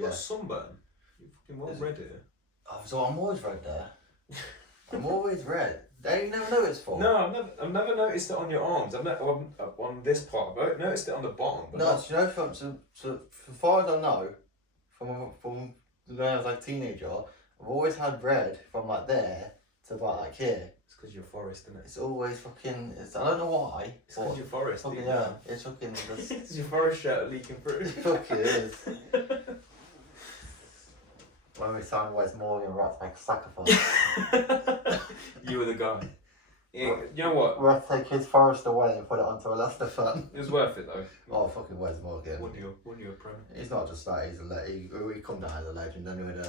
You got sunburn. You fucking well red here. Oh, so I'm always red there. I'm always red. They never noticed for. No, I've never noticed it on your arms. I've never on this part. I've noticed it on the bottom. But No, you know, so far as I know, from when I was like a teenager, I've always had red from like there to about like here. It's because you're forest, isn't it? It's always fucking. I don't know why. It's because you're forest. Fucking yeah, it's fucking. It's your forest shirt leaking through. Fuck it is. When we signed Wes Morgan, we're about to make a sacrifice. You were the guy. Yeah, you know what? We're to take his forest away and put it onto a Leicester fan. It was worth it though. Oh, fucking Wes Morgan. Won you a Prem? He's not just that, he's he come down as a legend anyway.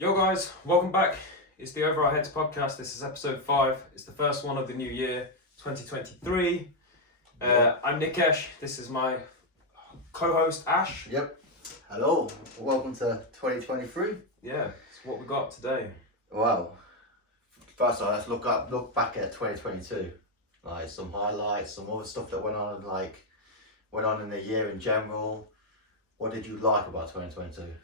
Yo guys, welcome back. It's the OverRHeads podcast. This is episode 5. It's the first one of the new year, 2023. I'm Nikesh. This is my co-host Ash. Yep. Hello. Welcome to 2023. Yeah, it's what we got today. Wow. First of all, let's look back at 2022. Like some highlights, some other stuff that went on in the year in general. What did you like about 2022?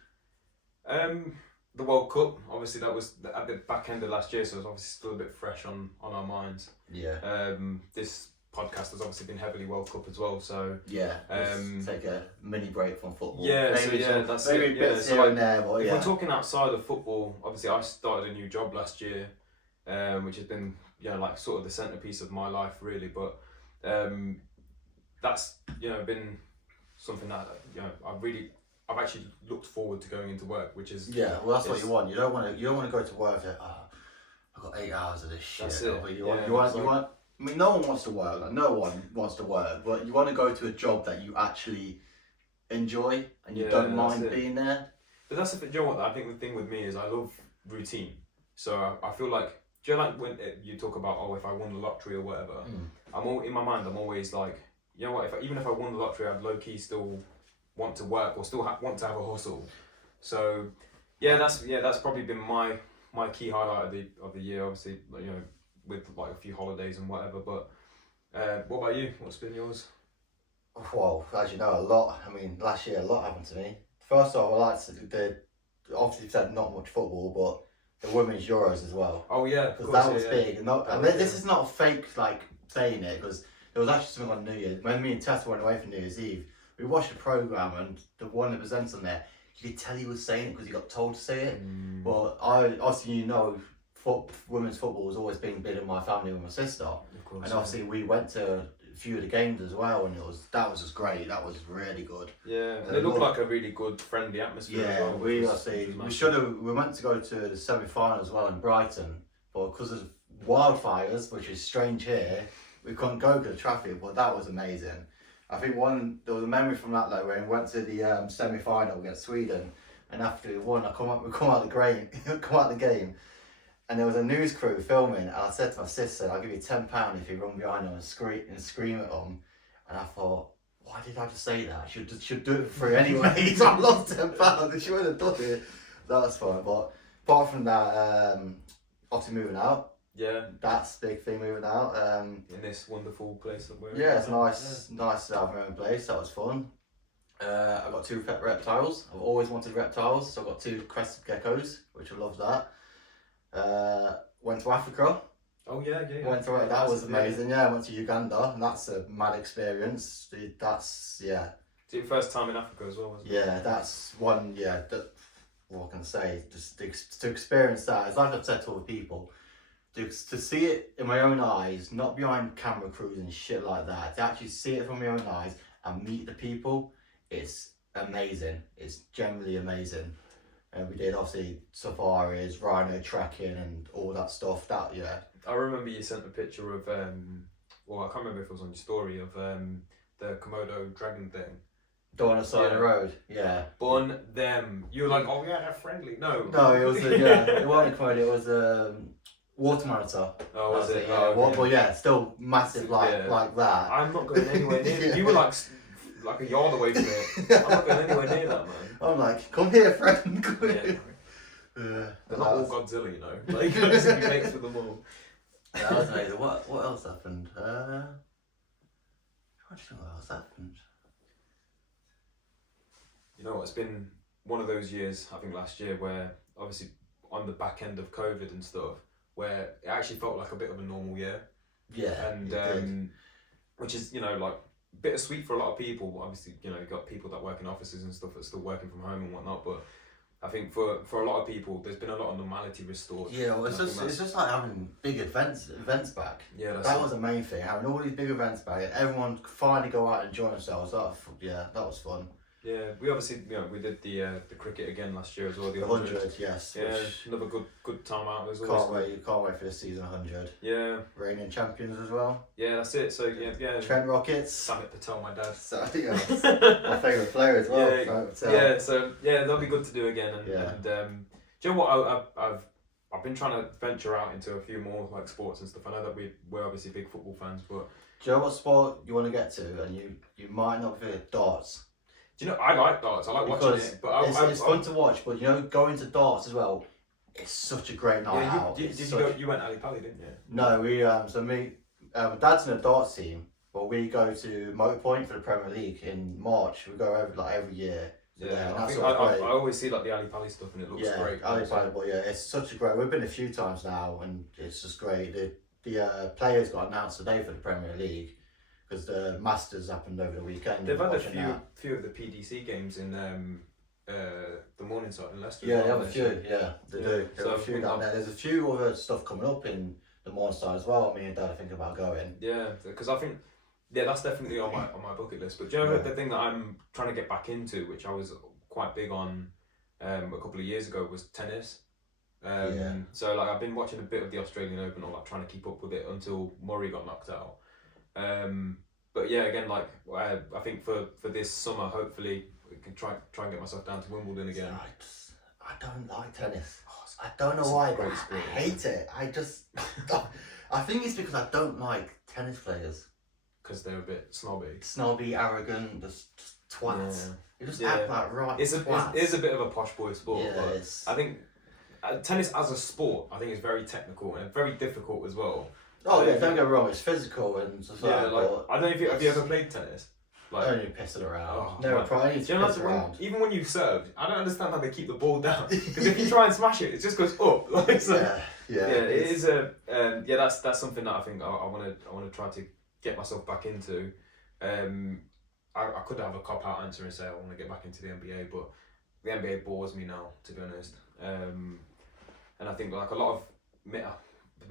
The World Cup, obviously that was at the back end of last year, so it's obviously still a bit fresh on our minds. Yeah. This podcast has obviously been heavily World Cup as well, so yeah. Take a mini break from football. Yeah, maybe that's maybe it. bits here and there, but if yeah. we're talking outside of football, obviously I started a new job last year, which has been like sort of the centerpiece of my life really, but that's been something that I've actually looked forward to going into work, which is well that's what you want. You don't want to go to work and I've got 8 hours of this shit. That's it. You want. I mean, no one wants to work. Like, no one wants to work, but you want to go to a job that you actually enjoy and you don't mind being there. But that's the thing. You know what? I think the thing with me is I love routine. So I feel like, do you know, like when you talk about if I won the lottery or whatever, in my mind I'm always like, you know what? Even if I won the lottery, I'd low key still want to work or still want to have a hustle. So that's probably been my key highlight of the year. Obviously, with like a few holidays and whatever. But what about you? What's been yours? Well, as you know, a lot. I mean, last year a lot happened to me. First off, I liked obviously said not much football, but the women's Euros as well. Oh yeah, because that was big. And this is not fake like saying it, because there was actually something on New Year's when me and Tess went away for New Year's Eve. We watched the programme and the one that presents on there, you could tell he was saying it because he got told to say it. But obviously, women's football has always been big in my family with my sister. Of course, and obviously we went to a few of the games as well, and that was just great. That was really good. Yeah, and it looked like a really good, friendly atmosphere. Yeah, as well, we went to go to the semi-final as well in Brighton, but because of wildfires, which is strange here, we couldn't go because of traffic. But that was amazing. I think there was a memory from that though when we went to the semi-final against Sweden, and after we won, we come out the game, and there was a news crew filming, and I said to my sister, "I'll give you £10 if you run behind them and scream at them." And I thought, why did I just say that? I should do it for free anyway. So I lost £10, and she would have done it. That was fun. But apart from that, obviously moving out. Yeah, that's a big thing, moving out. In this wonderful place that we're in. Yeah, it's nice to have my own place. That was fun. I got 2 pet reptiles. I've always wanted reptiles, so I got 2 crested geckos, which I love that. Went to Africa. Oh yeah. That was amazing. Yeah, I went to Uganda, and that's a mad experience. It's your first time in Africa as well, wasn't it? Yeah, that's one. Yeah, what can I say? Just to experience that. It's like I've said to other people. To see it in my own eyes, not behind camera crews and shit like that, to actually see it from my own eyes and meet the people, it's amazing. It's generally amazing. And we did obviously safaris, rhino tracking and all that stuff. I remember you sent a picture of, I can't remember if it was on your story, of the Komodo dragon thing. The one on the side of the road, yeah. Bun them. You were like, oh yeah, they're friendly. No, it was it wasn't a Komodo, it was water monitor. Oh, was it? Yeah, but yeah, still massive like that. I'm not going anywhere near it. You were like a yard away from it. I'm not going anywhere near that, man. I'm like, come here, friend. Come here. They're not all Godzilla, you know. Like, you mates with them all. That was amazing. What else happened? trying to think what else happened. You know what? It's been one of those years, I think last year, where obviously on the back end of COVID and stuff, where it actually felt like a bit of a normal year. Yeah, And which is, you know, like bittersweet for a lot of people. Obviously, you know, you've got people that work in offices and stuff that's still working from home and whatnot, but I think for a lot of people, there's been a lot of normality restored. Yeah, well, it's just like having big events back. Yeah, that was the main thing. Having all these big events back, and everyone could finally go out and enjoy themselves. That was fun. Yeah, we obviously, you know, we did the cricket again last year as well. The 100, yes. Yeah, another good time out. Can't wait for this season 100. Yeah. Reigning champions as well. Yeah, that's it. So yeah. Trent Rockets. Samit Patel, my dad. So I think that's my favourite player as well. Yeah. So that'll be good to do again. And do you know what? I've been trying to venture out into a few more like sports and stuff. I know that we're obviously big football fans, but do you know what sport you want to get to? And you might not be darts. Do you know, I like darts. I like watching it, but it's fun to watch. But you know, going to darts as well, it's such a great night out. You went Ali Pali, didn't you? No, we my dad's in a darts team, but we go to Motorpoint for the Premier League in March. We go every year. Yeah, I always see like the Ali Pali stuff and it looks great. Ali Pali, but yeah, it's such a great. We've been a few times now, and it's just great. The players got announced today for the Premier League. Because the Masters happened over the weekend. They've had a few of the PDC games in the Morningside in Leicester. Yeah, they have a few. Yeah, they do. There are a few down there. There's a few other stuff coming up in the Morningside as well. Me and Dad are thinking about going. Yeah, because I think that's definitely on my bucket list. But do you know the thing that I'm trying to get back into, which I was quite big on a couple of years ago, was tennis. So like I've been watching a bit of the Australian Open, or like trying to keep up with it until Murray got knocked out. But yeah, again, like I think for this summer, hopefully we can try and get myself down to Wimbledon again. I don't like tennis. I don't know why. I hate it. I think it's because I don't like tennis players. Because they're a bit snobby, arrogant, just twats. You just act like right. It is a bit of a posh boy sport. Yeah, but I think tennis as a sport, I think is very technical and very difficult as well. Oh yeah, don't get me wrong, it's physical and stuff like that. I don't know if you ever played tennis. Like, only pissing around. Around. Even when you served, I don't understand how they keep the ball down. Because if you try and smash it, it just goes up. It is that's something that I think I want to try to get myself back into. I could have a cop out answer and say I want to get back into the NBA, but the NBA bores me now, to be honest. And I think like a lot of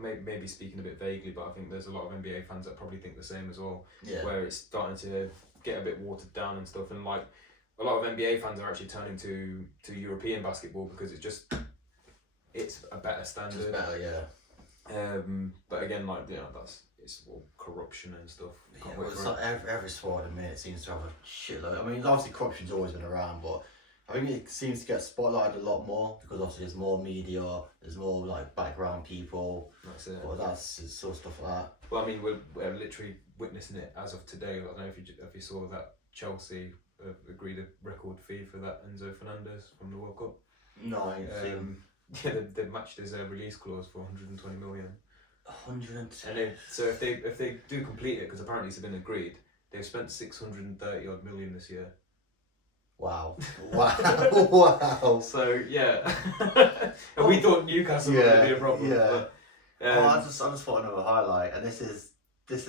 maybe speaking a bit vaguely, but I think there's a lot of NBA fans that probably think the same as well. Yeah. Where it's starting to get a bit watered down and stuff, and like a lot of NBA fans are actually turning to European basketball because it's a better standard. It's better, yeah. But again, like it's all corruption and stuff. It's like every sport in it seems to have a shitload. I mean, obviously corruption's always been around, but I think it seems to get spotlighted a lot more because obviously there's more media, there's more like background people. That's it. But that's sort of stuff like that. Well, I mean, we're literally witnessing it as of today. I don't know if you saw that Chelsea agreed a record fee for that Enzo Fernandez from the World Cup. No, I ain't seen. Yeah, they matched his release clause for 120 million. 110. And so if they do complete it, because apparently it's been agreed, they've spent 630 odd million this year. Wow. Wow. So yeah, and we thought Newcastle would be a problem. Yeah. But, I just thought another highlight, and this is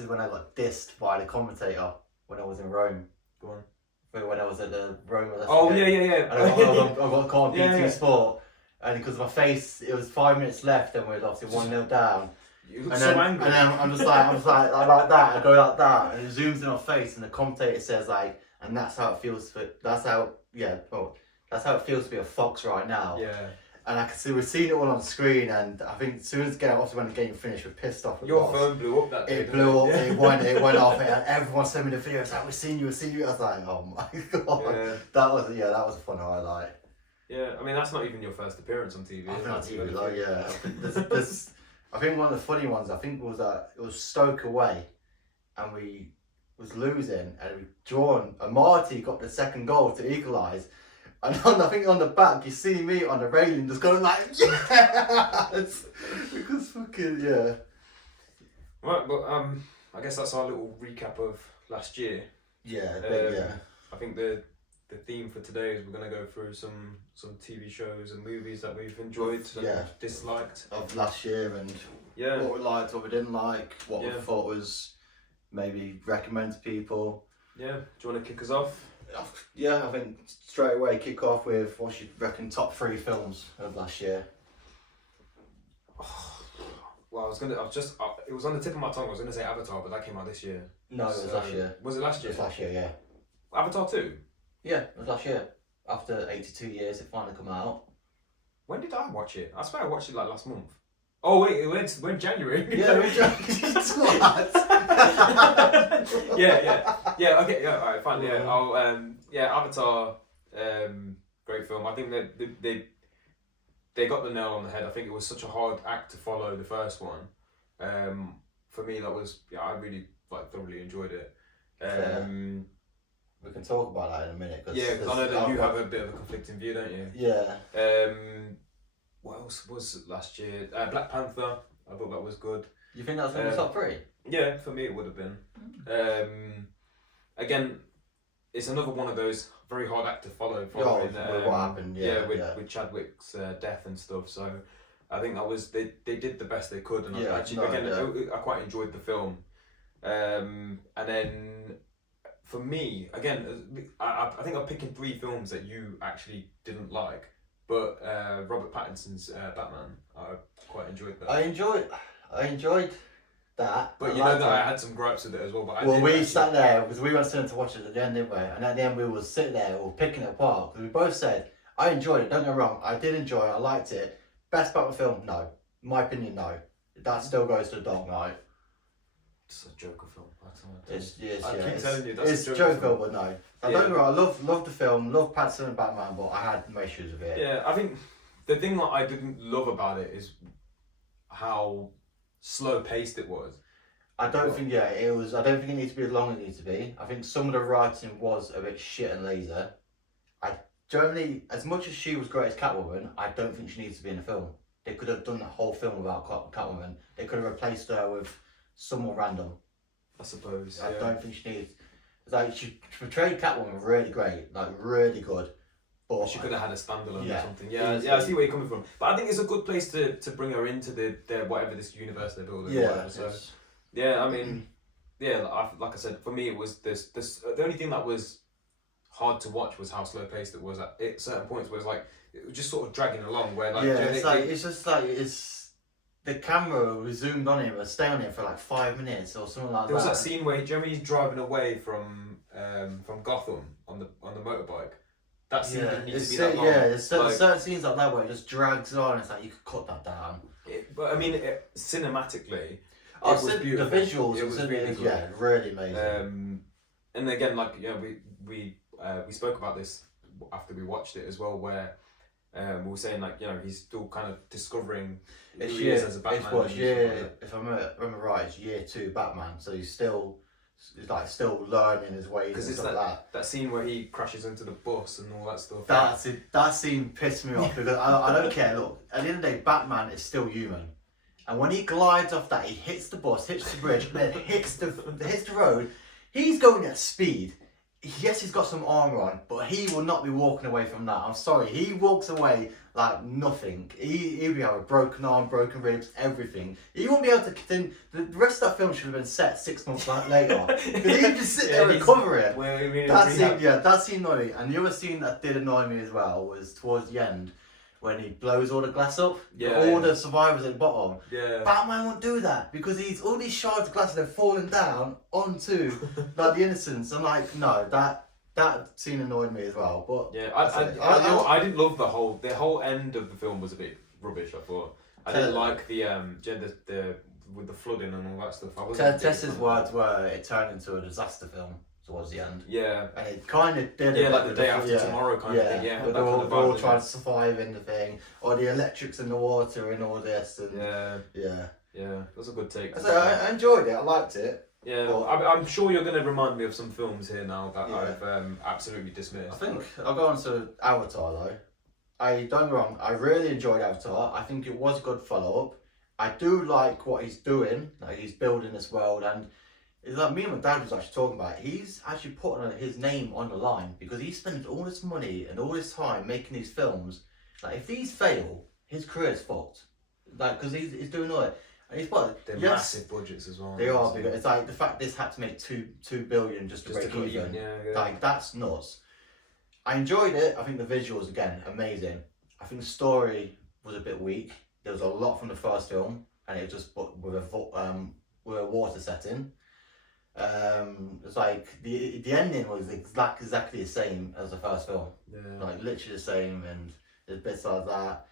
when I got dissed by the commentator when I was in Rome. Go on. When I was at the Rome. Oh yeah. And I got called BT Sport, and because my face, it was 5 minutes left, and we were obviously 1-0 down. You look so angry. And then I'm just like I like that. I go like that, and it zooms in my face, and the commentator says like, and that's how it feels that's how it feels to be a Fox right now. Yeah. And I can see we've seen it all on screen, and I think as soon as when the game finished, we're pissed off. Your phone blew up that day. It blew up. It went off, and everyone sent me the video. It's like we've seen you. I was like, oh my god, that was a fun highlight. Yeah, I mean that's not even your first appearance on TV. I've been on TV, like, yeah. I think one of the funny ones was that it was Stoke away, and we was losing, and we drawn. And Marty got the second goal to equalise. And I think on the back, you see me on the railing just going like, yes! Because fucking, yeah. Right, but I guess that's our little recap of last year. Yeah, I think the theme for today is we're going to go through some TV shows and movies that we've enjoyed and disliked of last year, and what we liked, what we didn't like, what we thought was maybe recommend to people. Yeah, do you want to kick us off? Yeah, I think straight away kick off with what you reckon top 3 films of last year. Well, it was on the tip of my tongue. I was going to say Avatar, but that came out this year. No, it was last year. Was it last year? It was last year, yeah. Avatar 2? Yeah, it was last year. After 82 years, it finally come out. When did I watch it? I swear I watched it like last month. Oh wait, it went January. Yeah, it went January. Yeah. Okay, yeah. All right, fine. Yeah, I'll. Avatar. Great film. I think that they got the nail on the head. I think it was such a hard act to follow, the first one. For me, that was I really thoroughly enjoyed it. We can talk about that in a minute. Because I know that you have a bit of a conflicting view, don't you? Yeah. What else was last year? Black Panther. I thought that was good. You think that was in the top 3? Yeah, for me it would have been. Again, it's another one of those very hard act to follow. Following what happened? With Chadwick's death and stuff. So I think that was they did the best they could, and I quite enjoyed the film. And then for me, again, I think I'm picking 3 films that you actually didn't like, but Robert Pattinson's Batman, I quite enjoyed that. I enjoyed that. But you know that I had some gripes with it as well. But we sat there because we went to watch it at the end, didn't we? And at the end we were sitting there, we were picking it apart because we both said, I enjoyed it. Don't get me wrong, I did enjoy it. I liked it. Best Batman film? No. In my opinion, no. That still goes to The Dark Knight. It's a Joker film. It's a Joker film, but no. Don't get me wrong, I love the film, love Pattinson and Batman, but I had my issues with it. Yeah, I think the thing that I didn't love about it is how slow paced it was. I don't think it needs to be as long as it needs to be. I think some of the writing was a bit shit and lazy. Generally, as much as she was great as Catwoman, I don't think she needs to be in the film. They could have done the whole film without Catwoman. They could have replaced her with someone random. I suppose. I don't think she needs. She portrayed Catwoman really great, really good. But she could have had a standalone or something. Yeah, I see where you're coming from. But I think it's a good place to bring her into the whatever this universe they're building. Yeah. Whatever. So I mean, like I said, for me it was this. The only thing that was hard to watch was how slow paced it was at certain points. Where it was just sort of dragging along. Where the camera was zoomed on him and stay on him for 5 minutes or something like that. There was that scene where Jeremy's driving away from Gotham on the motorbike. That scene didn't need to be that long. Yeah, there's certain scenes like that where it just drags on. It's you could cut that down. But I mean, cinematically, it was beautiful. The visuals, it was really good. really amazing. And again, we spoke about this after we watched it as well, where we were saying he's still kind of discovering who he is as a Batman. If I remember right, it's year 2 Batman, so he's still learning his ways. Because it's that scene where he crashes into the bus and all that stuff. That scene pissed me off because I don't care. Look, at the end of the day, Batman is still human, and when he glides off that, he hits the bus, hits the bridge, and then hits the road. He's going at speed. Yes, he's got some armour on, but he will not be walking away from that. I'm sorry. He walks away like nothing. He'll be able to broken arm, broken ribs, everything. He won't be able to continue. The rest of that film should have been set 6 months later. Because he'd just sit there recovering. That scene annoyed me. And the other scene that did annoy me as well was towards the end when he blows all the glass up. The survivors at the bottom. Yeah. Batman won't do that because all these shards of glass are falling down onto the innocents. I'm like, no, that scene annoyed me as well. But I didn't love the whole end of the film was a bit rubbish. I thought I didn't like the with the flooding and all that stuff. Tessa's words were it turned into a disaster film towards the end. Yeah. And it kind of did. Yeah, like the day after tomorrow kind of thing. Yeah. But they're all trying to survive in the thing, or the electrics in the water and all this. And yeah. That's a good take. So I enjoyed it. I liked it. Yeah, I'm sure you're going to remind me of some films here now that I've absolutely dismissed. I think I'll go on to Avatar though. Don't get me wrong, I really enjoyed Avatar. I think it was a good follow-up. I do like what he's doing, he's building this world, and It's like me and my dad was actually talking about it. He's actually putting his name on the line because he spent all this money and all this time making these films. Like, if these fail, his career's fucked. Like, because he's doing all it. And he's put, They're massive budgets as well. They are big. It's like the fact this had to make two billion just to break even. Yeah. Like, that's nuts. I enjoyed it. I think the visuals, again, amazing. I think the story was a bit weak. There was a lot from the first film, and it just with a water setting. It's like the ending was exactly the same as the first film. Yeah. Like, literally the same, and there's bits like that.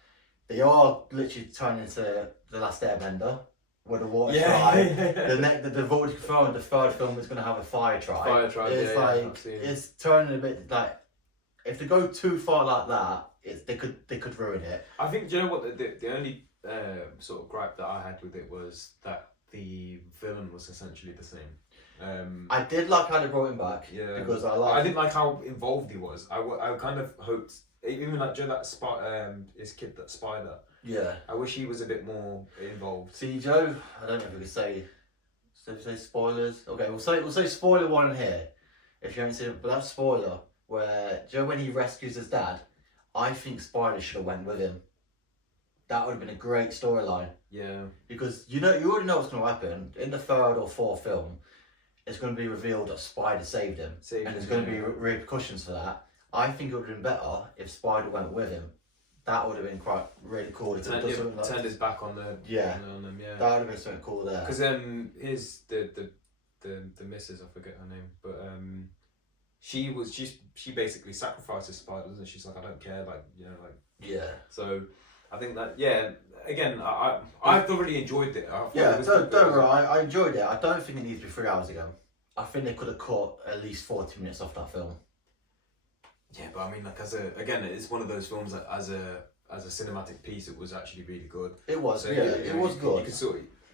They are literally turning into The Last Airbender with a water tribe. The voted film, the third film is going to have a fire tribe. Fire tribe, It's turning a bit like, if they go too far like that, they could ruin it. I think, do you know what, the only sort of gripe that I had with it was that the villain was essentially the same. I did like how they brought him back. Yeah. Because I didn't like how involved he was. I kind of hoped, even like Joe, his kid, that Spider. Yeah. I wish he was a bit more involved. See, Joe, I don't know if we could say spoilers. Okay, we'll say spoiler one in here, if you haven't seen it. But that's spoiler where Joe, when he rescues his dad, I think Spider should have went with him. That would have been a great storyline. Yeah. Because you already know what's going to happen in the third or fourth film. It's going to be revealed that Spider saved him, and there's going to be repercussions for that. I think it would have been better if Spider went with him. That would have been quite really cool. Turned his back on the on them, yeah. That would have been something cool there. Because here's the missus, I forget her name, but she basically sacrifices Spider, doesn't she? She's like, I don't care, like, you know, like. Yeah. So I think that, yeah, again, I thoroughly enjoyed it. Don't worry, I enjoyed it. I don't think it needs to be 3 hours again. I think they could have cut at least 40 minutes off that film. Yeah, but I mean, like, again, it's one of those films that as a cinematic piece, it was actually really good. It was, so, it was good.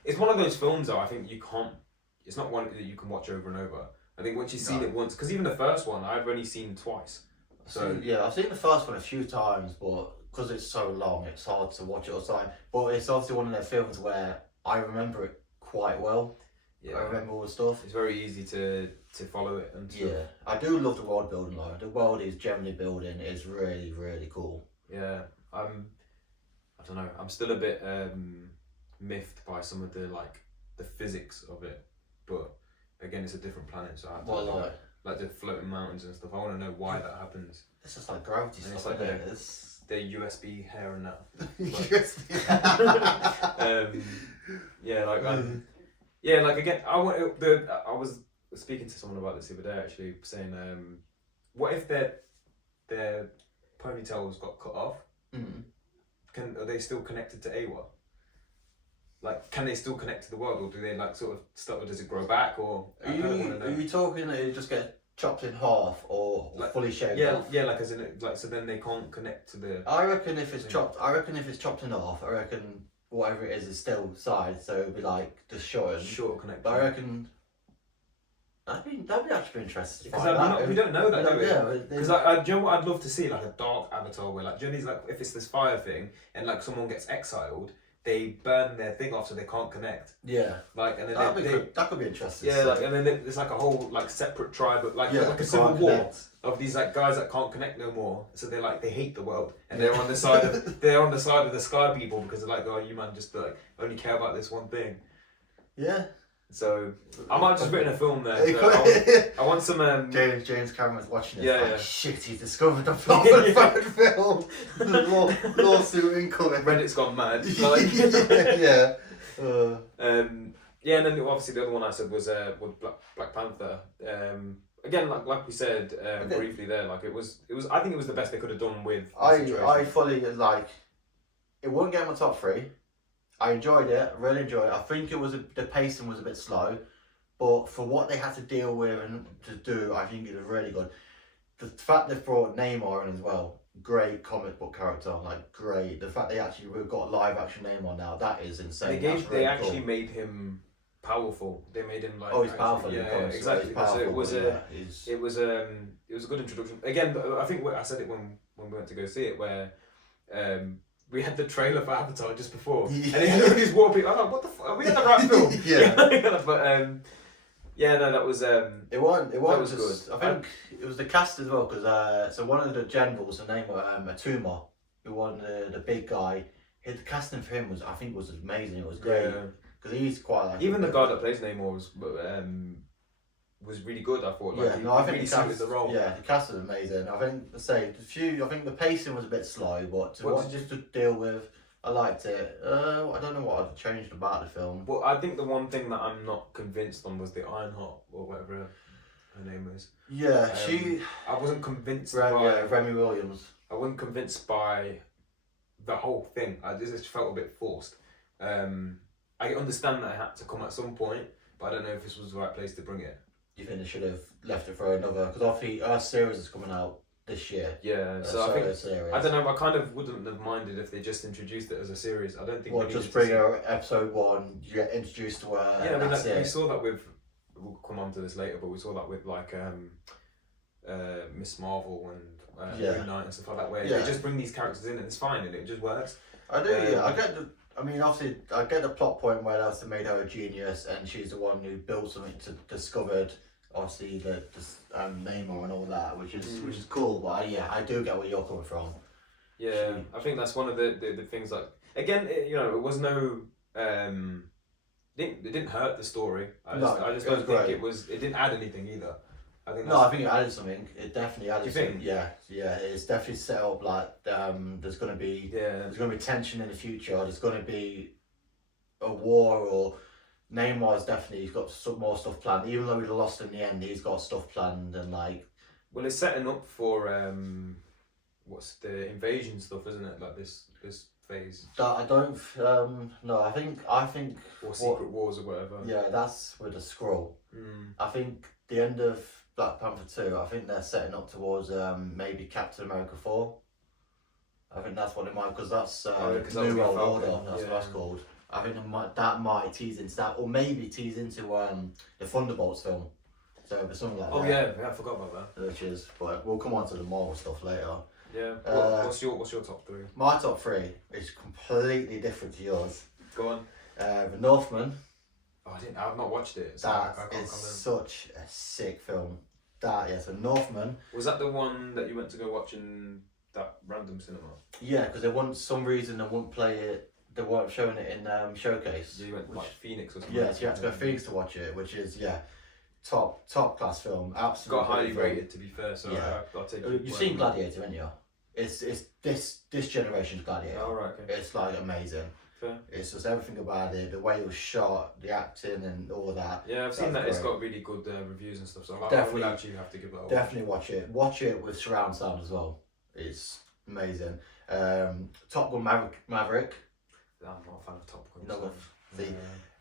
It's one of those films though, I think it's not one that you can watch over and over. I think once you've seen it once, because even the first one, I've only seen twice. So I've seen the first one a few times, but because it's so long, it's hard to watch it all the time. But it's obviously one of their films where I remember it quite well. Yeah. I remember all the stuff. It's very easy to follow it and stuff. Yeah, I do love the world building though. The world is generally building is really, really cool. Yeah, I don't know. I'm still a bit miffed by some of the physics of it, but again, it's a different planet, so I have to like the floating mountains and stuff. I want to know why that happens. It's just like gravity stuff. It's like the USB hair and that. Again, I was speaking to someone about this the other day, actually, saying, what if their ponytails got cut off? Mm-hmm. Are they still connected to Awa? Like, can they still connect to the world, or do they sort of start, or does it grow back, or are you talking that it just get chopped in half or fully shaved off? Yeah, as in so then they can't connect to the. I reckon if it's chopped in half, I reckon whatever it is still side, so it'd be just short connection. But I reckon that'd be actually interesting. Because we don't know that, do we? Yeah, because do you know what I'd love to see, like a dark Avatar where Johnny's if it's this fire thing and someone gets exiled, they burn their thing off so they can't connect. Yeah. And then that could be interesting. Yeah, and then there's a whole separate tribe of a civil war of these guys that can't connect no more. So they hate the world and they're on the side of the sky people because they're like, oh, you man just only care about this one thing. Yeah. So I might have just written a film there. So I want some. James Cameron's watching it. Yeah. Shit, he discovered the plot of the third film. Lawsuit incoming. Reddit's gone mad. Yeah. Yeah, and then obviously the other one I said was Black Panther. Again, like we said briefly there, it was. I think it was the best they could have done with. I fully it wouldn't get in my top 3. I enjoyed it, really enjoyed it. I think the pacing was a bit slow, but for what they had to deal with and to do, I think it was really good. The fact they brought Neymar in as well, great comic book character, great. The fact we've got live action Neymar now, that is insane. They actually made him powerful. They made him he's powerful. Yeah, exactly. So it was a good introduction. Again, I think I said it when we went to go see it, where. We had the trailer for Avatar just before, and it had all these war people. I was like, "What the fuck? Are we in the right film?" Yeah. Yeah, no, that was It wasn't that was just, good. I think it was the cast as well, because so one of the generals, the name was Atuma, who was the big guy. The casting for him was amazing. It was great because he's quite like even the guy that plays Namor was really good. I thought. Like, yeah, no, I think really the cast, suited the role. yeah, the cast was amazing. I think I think the pacing was a bit slow, but just to deal with, I liked it. I don't know what I'd changed about the film. Well, I think the one thing that I'm not convinced on was the Ironheart or whatever her name is. Yeah, I wasn't convinced Remy Williams. I wasn't convinced by the whole thing. I just felt a bit forced. I understand that it had to come at some point, but I don't know if this was the right place to bring it. Do you think they should have left it for another? Because obviously our series is coming out this year. Yeah, so I think series. I don't know. I kind of wouldn't have minded if they just introduced it as a series. I don't think. Well, just bring her episode 1. You get introduced to her. Yeah, I mean, like, we saw that with. We'll come on to this later, but we saw that with like Miss Marvel and Moon Knight and stuff like that. Where they just bring these characters in and it's fine and it just works. I do. Yeah, I get the. I mean, obviously, I get the plot point where they made her a genius and she's the one who built something to discovered. Obviously, the Namor and all that, which is cool. But I do get where you're coming from. Yeah, I think that's one of the things. Like again, it was no. It didn't hurt the story. I just don't think it was. It didn't add anything either. I think. I think it added something. It definitely added something. Think? Yeah. It's definitely set up like there's gonna be tension in the future. There's gonna be a war or. Neymar's definitely, he's got some more stuff planned. Even though he lost in the end, he's got stuff planned and like. Well, it's setting up for what's the invasion stuff, isn't it? Like this phase. That I don't. No, I think. Or Secret Wars or whatever. Yeah, that's with the Skrull. I think the end of Black Panther 2. I think they're setting up towards maybe Captain America 4. I think that's what it might, because that's New World Order. That's what that's called. I think that might tease into that, or maybe tease into the Thunderbolts film. So there's something like that. Oh yeah, I forgot about that. Which is, but we'll come on to the Marvel stuff later. Yeah. What's your top 3? My top 3 is completely different to yours. Go on. The Northman. Oh, I've not watched it. So that is such a sick film. So Northman. Was that the one that you went to go watch in that random cinema? Yeah, because some reason they wouldn't play it. They weren't showing it in Showcase. Yeah, you went like Phoenix or something. Yeah, so you had to go to Phoenix to watch it, which is top class film. Absolutely. Got highly rated, to be fair. So I'll take it. You've seen Gladiator, haven't you? It's this generation's Gladiator. Oh right, okay. It's like amazing. Fair. It's just everything about it, the way it was shot, the acting, and all that. Yeah, I've seen that. It's got really good reviews and stuff. So definitely, I would actually have to give that. Definitely watch it. Watch it with surround sound as well. It's amazing. Top Gun Maverick. I'm not a fan of Top Gun.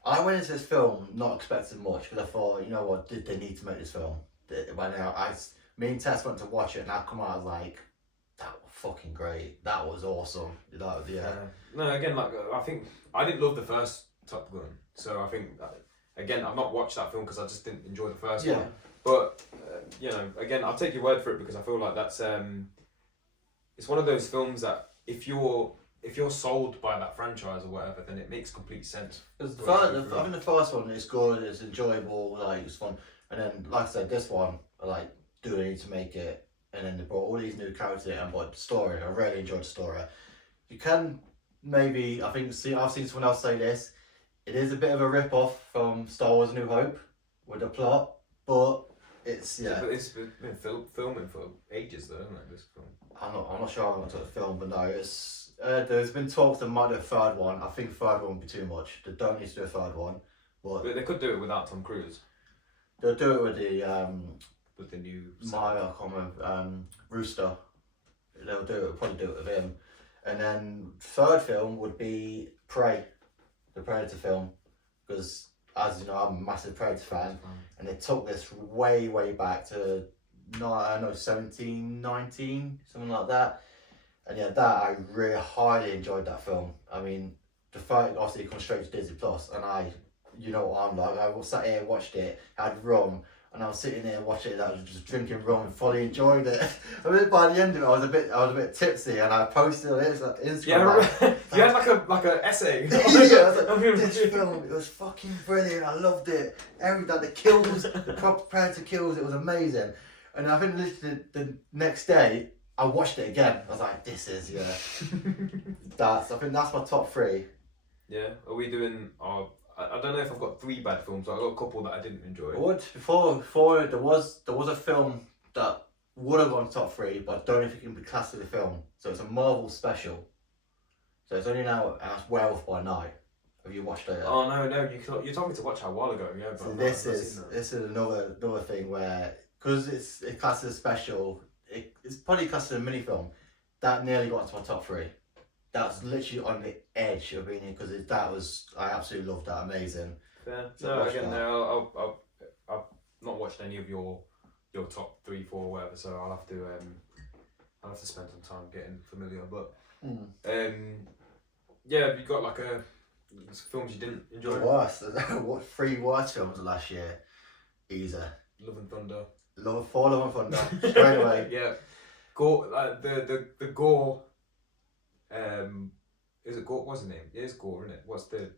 I went into this film not expecting much because I thought, you know what, did they need to make this film? Me and Tess went to watch it and I come out like, that was fucking great. That was awesome. No, again, like I think I didn't love the first Top Gun, so I think again I've not watched that film because I just didn't enjoy the first one. But again, I'll take your word for it because I feel like that's it's one of those films that if you're sold by that franchise or whatever, then it makes complete sense. I think the first one is good, it's enjoyable, like it's fun, and then like I said, this one, like, do they need to make it? And then they brought all these new characters in, and but the story, I really enjoyed the story. You can maybe, I've seen someone else say this, it is a bit of a rip off from Star Wars: A New Hope with the plot, but it's But it's been filming for ages though, isn't it? This film. I'm not sure I want to the film, but no, it's. There's been talks they might do a third one. I think third one would be too much. They don't need to do a third one. But they could do it without Tom Cruise. They'll do it with the new Mario Rooster. They'll probably do it with him. And then third film would be Prey, the Predator film, because as you know, I'm a massive Predator fan, and they took this way back to 17, 19, something like that. And that I really highly enjoyed that film. I mean, the fact obviously it comes straight to Disney Plus, and you know what I'm like. I sat here, watched it, had rum, and I was sitting there watching it. I was just drinking rum and fully enjoyed it. I mean, by the end of it, I was a bit tipsy, and I posted on Instagram. Yeah, you had like a essay. Yeah, I was like, this film, it was fucking brilliant. I loved it. The kills, the proper predator kills, it was amazing. And I think literally the next day, I watched it again. I was like, this is I think that's my top 3. Yeah, are we doing I don't know if I've got 3 bad films, but I've got a couple that I didn't enjoy. Before there was a film that would have gone top 3, but I don't know if it can be classed as a film. So it's a Marvel special. So it's only now out, Werewolf by Night. Have you watched it? Oh no, you told me to watch it a while ago. Yeah, but So this is another thing where, because it's classed as a special, it's probably classed as a mini film. That nearly got into my top 3. That's literally on the edge of being, because I absolutely loved that. Amazing. Yeah. No, again, no, I've not watched any of your top 3, 4, whatever. So I'll have to spend some time getting familiar. But yeah, have you got like films you didn't enjoy? What 3 worst films of last year? Easy. Love and Thunder. Love and Thunder. Straight away. Yeah. Gore. The Gore. Is it Gore? What's his name? It is Gore, isn't it? What's the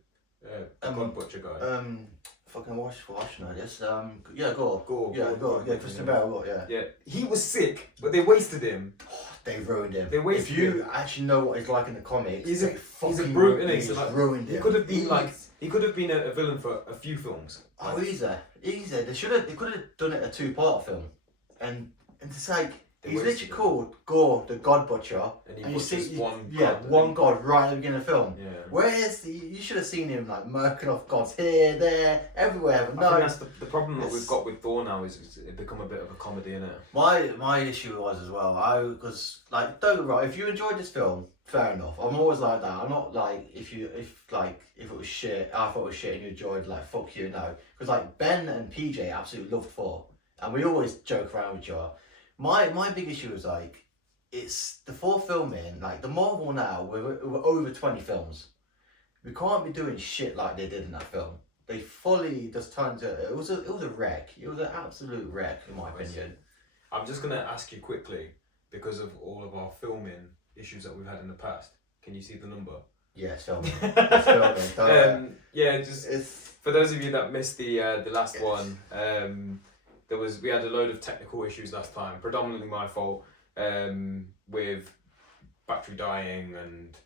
God Butcher guy? Fucking watch now. Yes. Yeah, Gore. Gore. Yeah, Christian Bale. Yeah. Yeah. He was sick, but they wasted him. They ruined him. They wasted If you him. actually know what he's like in the comics, He's a brute, isn't he? So like, ruined him. He could have been he could have been a villain for a few films. Oh, easy. They could have done it a 2-part film, and it's like he's literally called Gore the God Butcher, and you see one god right at the beginning of the film. Yeah. Whereas you should have seen him like murking off gods here, there, everywhere. But no, I think that's the problem that we've got with Thor now is it become a bit of a comedy, innit? My issue was as well. Because like don't get me wrong, if you enjoyed this film, fair enough. I'm always like that. I'm not like if it was shit, I thought it was shit and you enjoyed, like fuck you, no. Because like Ben and PJ absolutely loved Thor, and we always joke around with each other. My big issue is like, it's the 4th film in, like the Marvel now, we're over 20 films. We can't be doing shit like they did in that film. They fully just turned it was a wreck. It was an absolute wreck in my opinion. I'm just gonna ask you quickly, because of all of our filming issues that we've had in the past, can you see the number? Yeah, filming. It's filming. Yeah, just for those of you that missed the last one, we had a load of technical issues last time, predominantly my fault, with battery dying and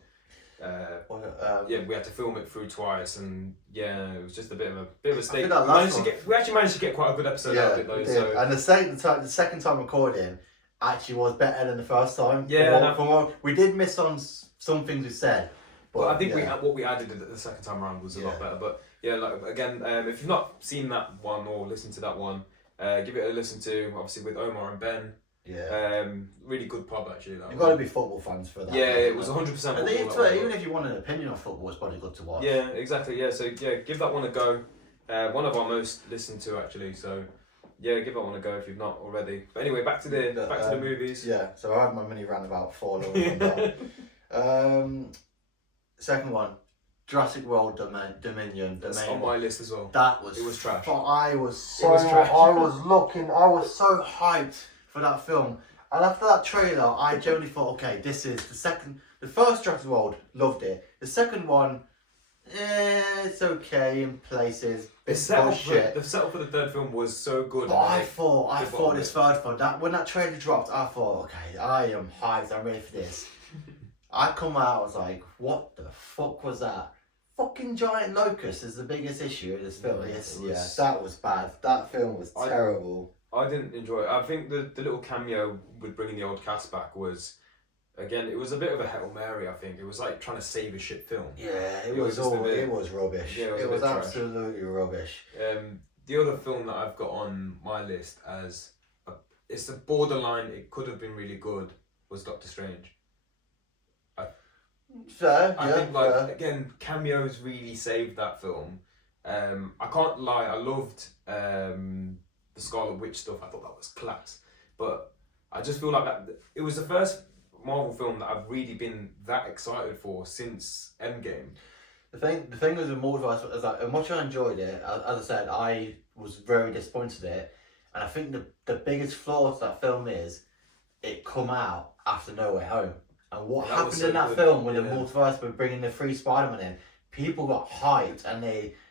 we had to film it through twice, and it was just a bit of a mistake. We actually managed to get quite a good episode out of it though. So. And the second time recording actually was better than the first time. We did miss on some things we said. But I think what we added the second time around was a lot better. But yeah, like again, if you've not seen that one or listened to that one, give it a listen to. Obviously with Omar and Ben. Yeah. Really good pub actually. You've got to be football fans for that. Yeah, it was 100%. Even if you want an opinion on football, it's probably good to watch. Yeah, exactly. Yeah, so give that one a go. One of our most listened to actually. So yeah, give that one a go if you've not already. But anyway, back to the movies. Yeah. So I had my mini rant about Thor. Second one, Jurassic World Dominion. That's on my list as well. It was trash. But I was so hyped for that film. And after that trailer, I generally thought, okay, this is the first Jurassic World, loved it. The second one, it's okay in places. The setup for the third film was so good. But I thought this third film, when that trailer dropped, I thought, okay, I am hyped, I'm ready for this. I come out, I was like, what the fuck was that? Fucking giant locust is the biggest issue in this film. That was bad. That film was terrible. I didn't enjoy it. I think the little cameo with bringing the old cast back was, again, it was a bit of a Hail Mary, I think. It was like trying to save a shit film. Yeah, it was rubbish. Yeah, it was absolutely rubbish. The other film that I've got on my list it's a borderline, it could have been really good, was Doctor Strange. I think again, cameos really saved that film. I can't lie, I loved the Scarlet Witch stuff. I thought that was class, but I just feel like that it was the first Marvel film that I've really been that excited for since Endgame. The thing with the Marvel is that as much as I enjoyed it, as I said, I was very disappointed in it. And I think the biggest flaw to that film is it come out after No Way Home. And what happened in that film when the multiverse were bringing the 3 Spider-Man in, people got hyped and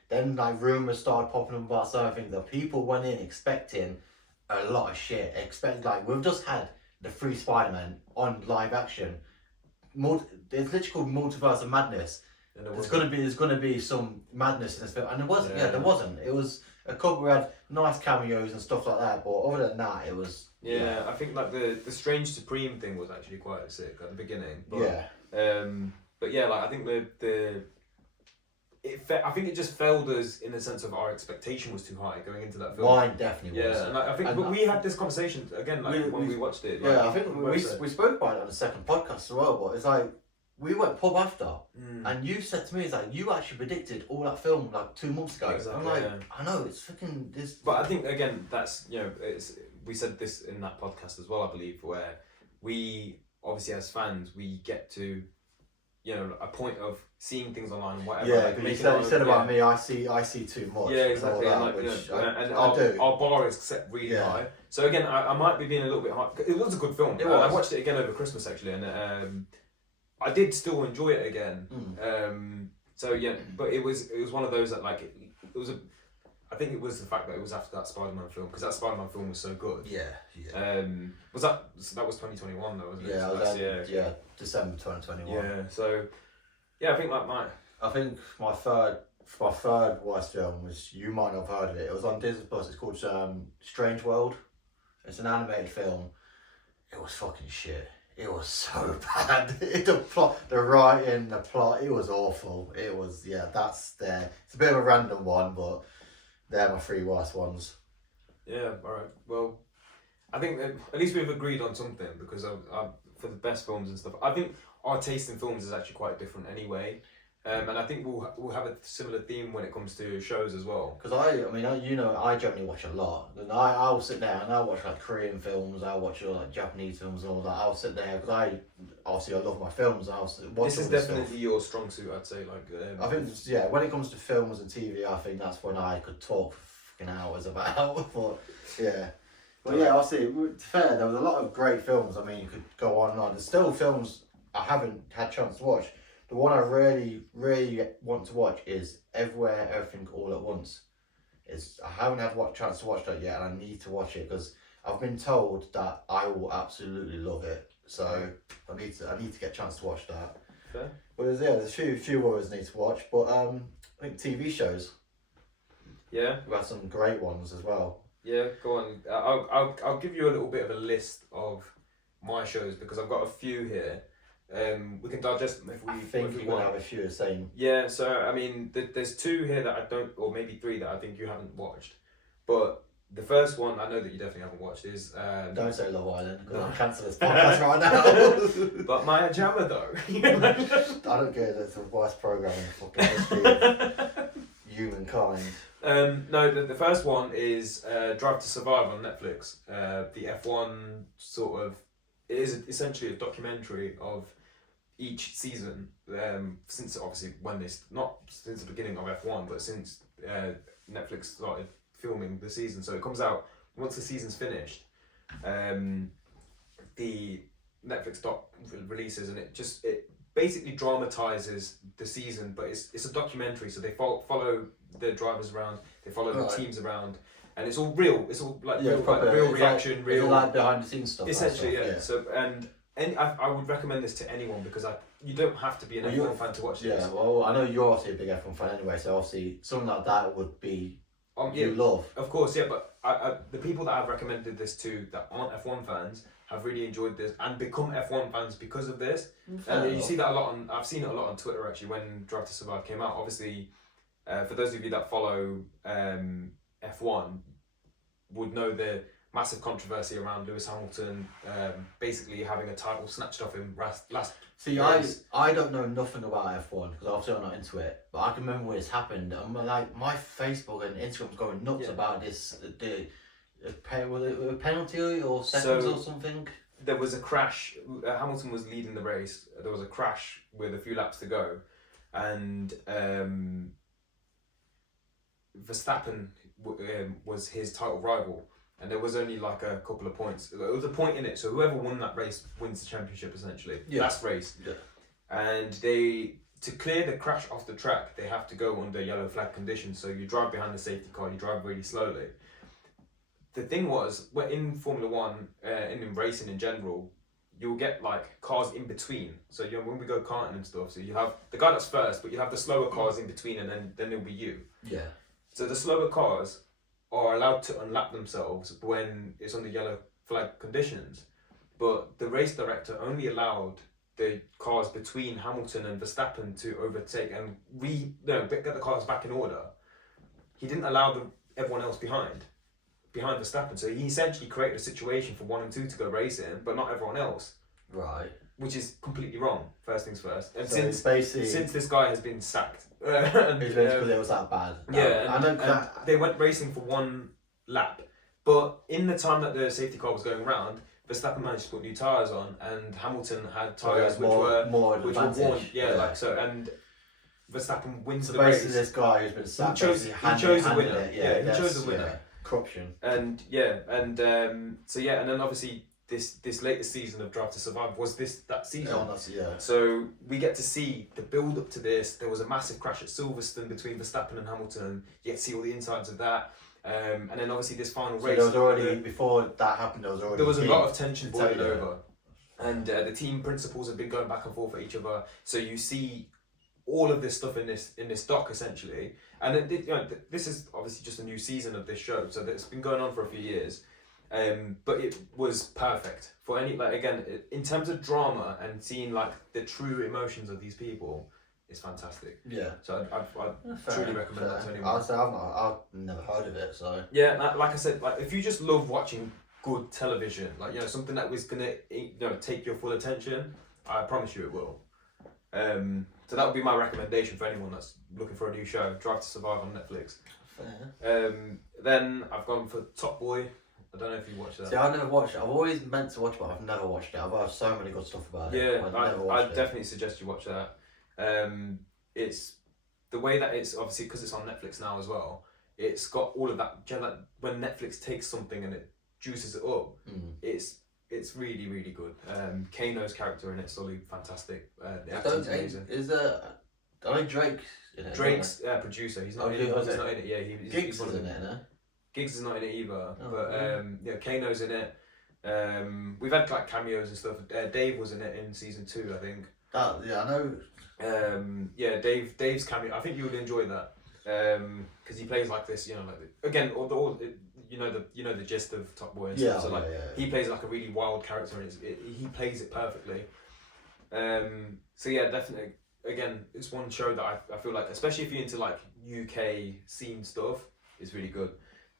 then like rumours started popping up about certain things that people went in expecting a lot of shit. Like we've just had the 3 Spider-Man on live action. It's literally called Multiverse of Madness. There's gonna be some madness in this film, and there wasn't. Yeah, there wasn't. It was a couple who had nice cameos and stuff like that, but other than that, it was. Yeah, I think like the Strange Supreme thing was actually quite sick at the beginning. But, but yeah, like I think I think it just failed us in the sense of our expectation was too high going into that film. Mine definitely was. Yeah, and I think but we had this conversation again when we watched it. Yeah, I think we spoke about it on the second podcast as well. But it's like we went pub after, and you said to me, "It's like you actually predicted all that film like 2 months ago." Exactly, I'm like, I know it's freaking this. But I think again, that's we said this in that podcast as well, I believe, where we obviously as fans we get to a point of seeing things online and whatever. Yeah, like, but you said about me, I see too much. Yeah, exactly. And our bar is set really high. So again, I might be being a little bit high. It was a good film. I watched it again over Christmas actually, and I did still enjoy it again. So yeah, but it was one of those that like it was I think it was the fact that it was after that Spider-Man film because that Spider-Man film was so good. Yeah. Was that was 2021 though, wasn't it? Yeah, so December 2021. Yeah. So yeah, I think my third worst film was, you might not have heard of it. It was on Disney Plus. It's called Strange World. It's an animated film. It was fucking shit. It was so bad. The plot, the writing, the plot, it was awful. It was, it's a bit of a random one, but they're my 3 worst ones. Yeah, alright. Well, I think that at least we've agreed on something because for the best films and stuff, I think our taste in films is actually quite different anyway. And I think we'll have a similar theme when it comes to shows as well. Because I generally watch a lot. And I'll sit there and I'll watch like Korean films, I'll watch like Japanese films and all that. I'll sit there because I love my films. This is definitely your strong suit, I'd say. I think when it comes to films and TV, I think that's when I could talk for fucking hours about. But yeah. But yeah, obviously, to be fair, there was a lot of great films. I mean, you could go on and on. There's still films I haven't had a chance to watch. The one I really, really want to watch is Everywhere, Everything, All at Once. I haven't had a chance to watch that yet, and I need to watch it because I've been told that I will absolutely love it. So I need to get a chance to watch that. Fair. But there's a few others I need to watch, but I think TV shows. Yeah. We've had some great ones as well. Yeah, go on. I'll give you a little bit of a list of my shows because I've got a few here. We can digest them if we. I think we're gonna have a few the same. Yeah, so I mean, there's 2 here that I don't, or maybe 3 that I think you haven't watched. But the first one I know that you definitely haven't watched is. Don't say Love Island because I'll cancel this podcast right now. But Maya Jama though. I don't care. That's the worst program in fucking history of humankind. No, the first one is Drive to Survive on Netflix. The F1 sort of, it is essentially a documentary of each season since obviously not since the beginning of F1 but since Netflix started filming the season. So it comes out once the season's finished. The Netflix doc releases and it basically dramatizes the season, but it's a documentary, so they follow the drivers around, they follow the teams around, and it's all real. It's all like real reaction, real like behind the scenes stuff. Essentially, yeah. So I would recommend this to anyone because you don't have to be an F1 fan to watch this. Yeah, well, I know you're obviously a big F1 fan anyway, so obviously something like that would be you love. Of course, yeah, but the people that I've recommended this to that aren't F1 fans have really enjoyed this and become F1 fans because of this. And you see that a lot I've seen it a lot on Twitter actually when Drive to Survive came out. Obviously, for those of you that follow F1 would know the massive controversy around Lewis Hamilton basically having a title snatched off him last. See, I don't know nothing about F1 because obviously I'm not into it, but I can remember when this happened. I'm like, my Facebook and Instagram was going nuts about this. Was it a penalty or seconds or something? There was a crash. Hamilton was leading the race. There was a crash with a few laps to go, and Verstappen was his title rival, and there was only like a couple of points. There was a point in it, so whoever won that race wins the championship essentially. Yeah. Last race. Yeah. And to clear the crash off the track, they have to go under yellow flag conditions. So you drive behind the safety car, you drive really slowly. The thing was, in Formula One, in racing in general, you'll get like cars in between. So when we go karting and stuff, so you have the guy that's first, but you have the slower cars in between, and then there'll be you. Yeah. So the slower cars are allowed to unlap themselves when it's on the yellow flag conditions, but the race director only allowed the cars between Hamilton and Verstappen to overtake and get the cars back in order. He didn't allow everyone else behind Verstappen, so he essentially created a situation for 1 and 2 to go racing, but not everyone else. Right. Which is completely wrong. First things first. And So since this guy has been sacked, it was that bad. Yeah, and they went racing for 1 lap, but in the time that the safety car was going around, Verstappen managed to put new tyres on, and Hamilton had tyres which were worn. Yeah, and Verstappen wins the race. Basically, this guy who's been sacked, he chose the winner. he chose the winner. Corruption. And and then obviously this latest season of Drive to Survive was that season. So we get to see the build up to this. There was a massive crash at Silverstone between Verstappen and Hamilton. You get to see all the insides of that. And then obviously this final race. There was already before that happened. There was a lot of tension boiling over, and the team principals have been going back and forth at each other. So you see all of this stuff in this doc essentially, and this is obviously just a new season of this show, so it's been going on for a few years, but it was perfect for any in terms of drama and seeing like the true emotions of these people. It's fantastic. Yeah. So I truly recommend that to anyone. I've never heard of it, so. Yeah, like I said, like if you just love watching good television, like something that was gonna take your full attention, I promise you it will. So that would be my recommendation for anyone that's looking for a new show. Drive to Survive on Netflix. Fair. Then I've gone for Top Boy. I don't know if you watched that. See, I never watched it. I've always meant to watch it, but I've never watched it. I've heard so many good stuff about it. Yeah, I definitely suggest you watch that. It's the way that it's obviously because it's on Netflix now as well. It's got all of that. Like when Netflix takes something and it juices it up, it's really really good. Kano's character in it's solid, fantastic. The acting's amazing. I know Drake in it. Drake's producer. He's not in it. He's not in it. Yeah, Giggs is in it, no? Giggs is not in it either. Kano's in it. We've had like cameos and stuff. Dave was in it in season 2, I think. I know. Dave's cameo. I think you would enjoy that because he plays like this. Again, the gist of Top Boy and stuff. So he plays like a really wild character, and he plays it perfectly. Definitely. Again, it's one show that I feel like, especially if you're into like UK scene stuff, is really good.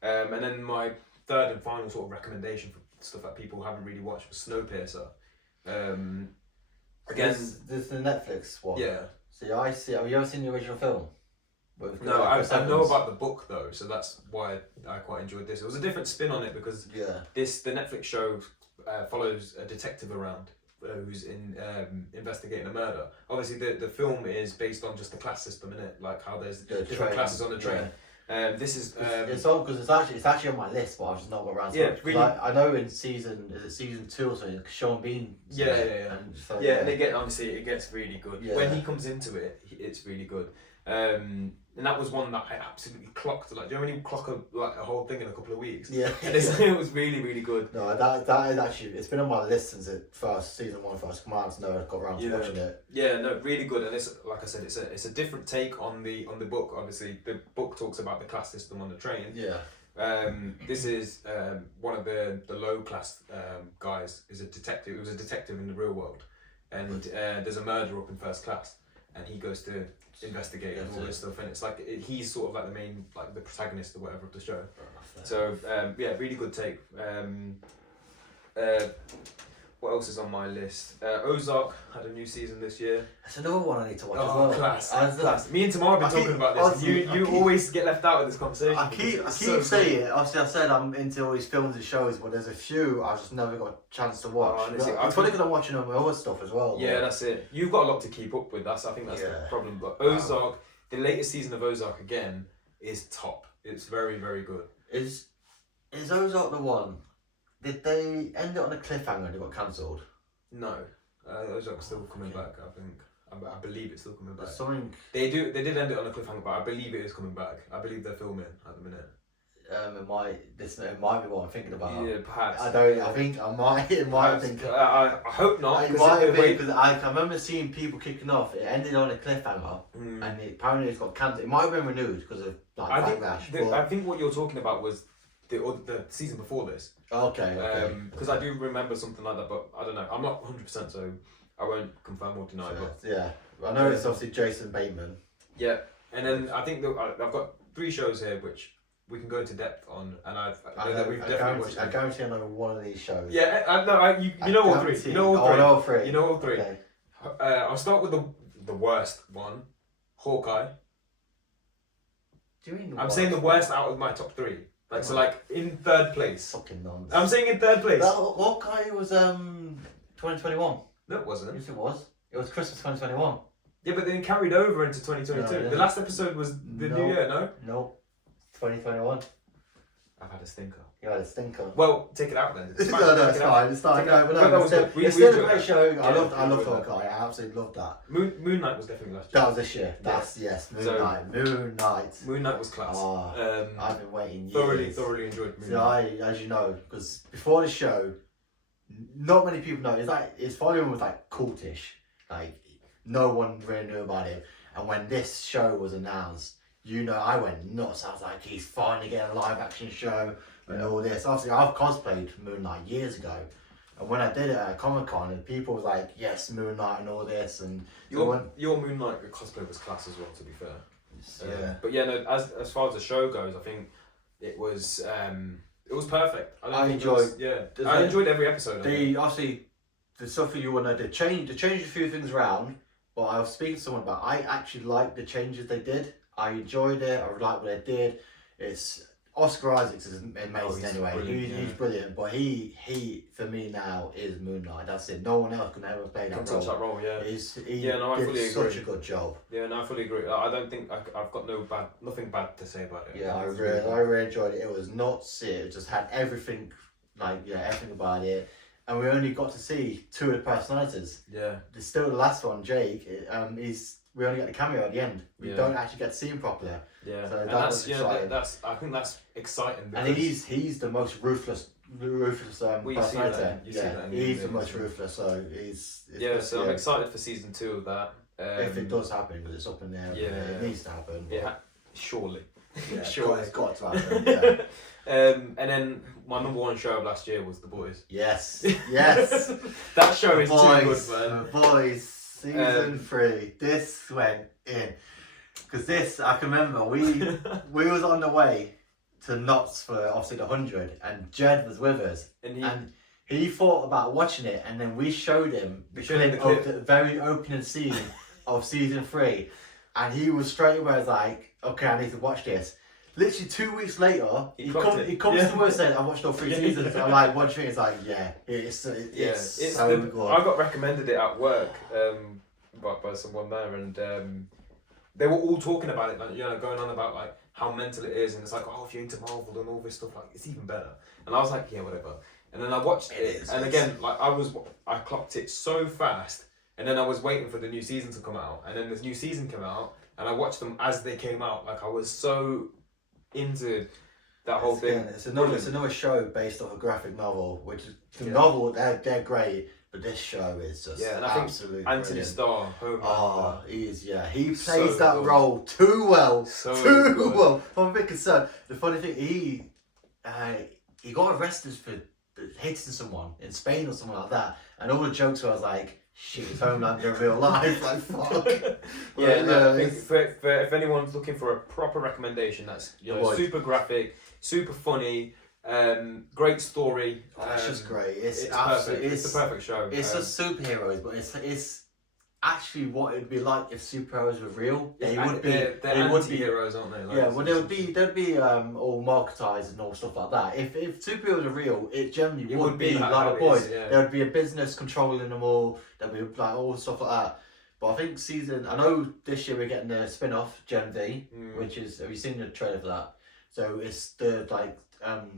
And then my third and final sort of recommendation for stuff that people haven't really watched was Snowpiercer. Again, this is the Netflix one. Yeah. See. Have you ever seen the original film? No, I know about the book though, so that's why I quite enjoyed this. It was a different spin on it because the Netflix show follows a detective around who's investigating a murder. Obviously, the film is based on just the class system, innit? Like how there's different classes on the train. This is it's all because it's actually on my list, but I've just not got around to it. Really, I know in season 2 or something, Sean Bean. And it gets really good. Yeah. When he comes into it, it's really good. And that was one that I absolutely clocked. Like, do you know when you clock a whole thing in a couple of weeks? Yeah. And it was really, really good. No, that is actually, it's been on my list since season 1 first come out, so I got around to watching it. Yeah, no, really good. And it's, like I said, it's a different take on the book. Obviously, the book talks about the class system on the train. Yeah. This is one of the low class guys is a detective. He was a detective in the real world, and there's a murder up in first class, and he goes to investigate and all this stuff, and it's like he's sort of like the main, like the protagonist or whatever of the show. So really good take. What else is on my list? Ozark had a new season this year. That's another one I need to watch as well. Class. Me and Tamara have been talking about this. You always get left out of this conversation. I keep saying it. Obviously, I said I'm into all these films and shows, but there's a few I just never got a chance to watch. Honestly, I'm probably going to watch all my other stuff as well. Yeah, that's it. You've got a lot to keep up with. I think that's the problem. But Ozark, the latest season of Ozark again, is top. It's very, very good. Is Is Ozark the one? Did they end it on a cliffhanger and it got cancelled? No, Ozark's still coming back. I think. I believe it's still coming back. Something. They did end it on a cliffhanger, but I believe it is coming back. I believe they're filming at the minute. It might be what I'm thinking about. Yeah, perhaps. I don't. I think I might. It might think. I hope not. It might be because I remember seeing people kicking off. It ended on a cliffhanger, and apparently it's got cancelled. It might have been renewed because of like backlash. I think what you're talking about was the season before this. Okay. Because I do remember something like that, but I don't know. I'm not 100%, so I won't confirm or deny. But yeah, I know it's obviously Jason Bateman. Yeah, and then I think I've got 3 shows here which we can go into depth on, and I guarantee I know one of these shows. Yeah, you know all 3. You know all 3. I know all 3. You know all 3. Okay. I'll start with the worst one, Hawkeye. Do you mean I'm saying the worst out of my top 3. Like so, like in 3rd place. Fucking nonsense. I'm saying in 3rd place. That Hawkeye was 2021. No, it wasn't. Yes, it was. It was Christmas 2021. Yeah, but then carried over into 2022. No, the last episode was the new year, no? No. 2021. I've had a stinker. You had a stinker. Well, take it out then. It's fine. No, it's fine. It's fine. It's still a great show. I loved Hawkeye. I absolutely loved that. Moon Knight was definitely last year. That was this year. Yes. Moon Knight. Moon Knight was class. I've been waiting years. Thoroughly enjoyed Moon Knight. As you know, because before the show, not many people know. His following was like cultish. Like no one really knew about him. And when this show was announced, I went nuts. I was like, he's finally getting a live action show and all this. Obviously, I've cosplayed Moon Knight years ago. And when I did it at Comic-Con, and people was like, yes, Moon Knight and all this. And your Moon Knight cosplay was class as well, to be fair. Yeah. But yeah, no, as far as the show goes, I think it was perfect. I enjoyed every episode. Obviously, the stuff that you want to know, they changed a few things around. But I was speaking to someone about, I actually liked the changes they did. I enjoyed it. I liked what they did. It's Oscar Isaacs is amazing anyway. He's brilliant. But he for me now is Moon Knight. That's it. No one else can ever play that role. That role, yeah. I fully agree. Such a good job. Yeah, no, I fully agree. I don't think I've got nothing bad to say about it. Yeah, I really enjoyed it. It was nuts. It just had everything, everything about it. And we only got to see 2 of the personalities. Yeah. There's still the last one, Jake. We only get the cameo at the end. We don't actually get to see him properly. Yeah. So that's exciting. I think that's exciting. And he's the most ruthless personality. He's the most ruthless. So so I'm excited for season 2 of that. If it does happen, because it's up in there. Yeah. It needs to happen. Yeah. Surely. Yeah, sure. It's got to happen. Yeah. And then my number 1 show of last year was The Boyz. Yes. That show is too good, man. Boyz season 3. This went in, because this I can remember. We was on the way to Knott's for obviously the 100, and Jed was with us, and he thought about watching it, and then we showed him the clip of the very opening scene of season 3, and he was straight away like, okay, I need to watch this. Literally 2 weeks later, he comes to us saying, I watched all 3 seasons. I'm like, what do you think? It's like, it's so good. I got recommended it at work by someone there, and they were all talking about it, like, going on about like how mental it is, and it's like, oh, if you're into Marvel and all this stuff, like it's even better. And I was like, yeah, whatever. And then I watched it, and again, like I clocked it so fast, and then I was waiting for the new season to come out, and then this new season came out, and I watched them as they came out. Like I was so into that whole thing. It's another show based off a graphic novel, which is the novel. They're great, but this show is just absolutely brilliant. Anthony Starr. He plays that role too well, too well. I'm a bit concerned. The funny thing, he got arrested for hitting someone in Spain or something like that, and all the jokes were, I was like, shit, it's Homelander in real life, like fuck. I think for if anyone's looking for a proper recommendation, that's super graphic, super funny, great story. It's just great. It's perfect. It's the perfect show. It's just superheroes, but it's actually what it'd be like if superheroes were real. They would be heroes, aren't they? Like, they'd be all marketized and all stuff like that. If superheroes are real, it generally would be like the Boyz. There would be a business controlling them all. There'd be like all stuff like that. But I think I know this year we're getting the spin-off Gen V, which is, have you seen the trailer for that? So it's the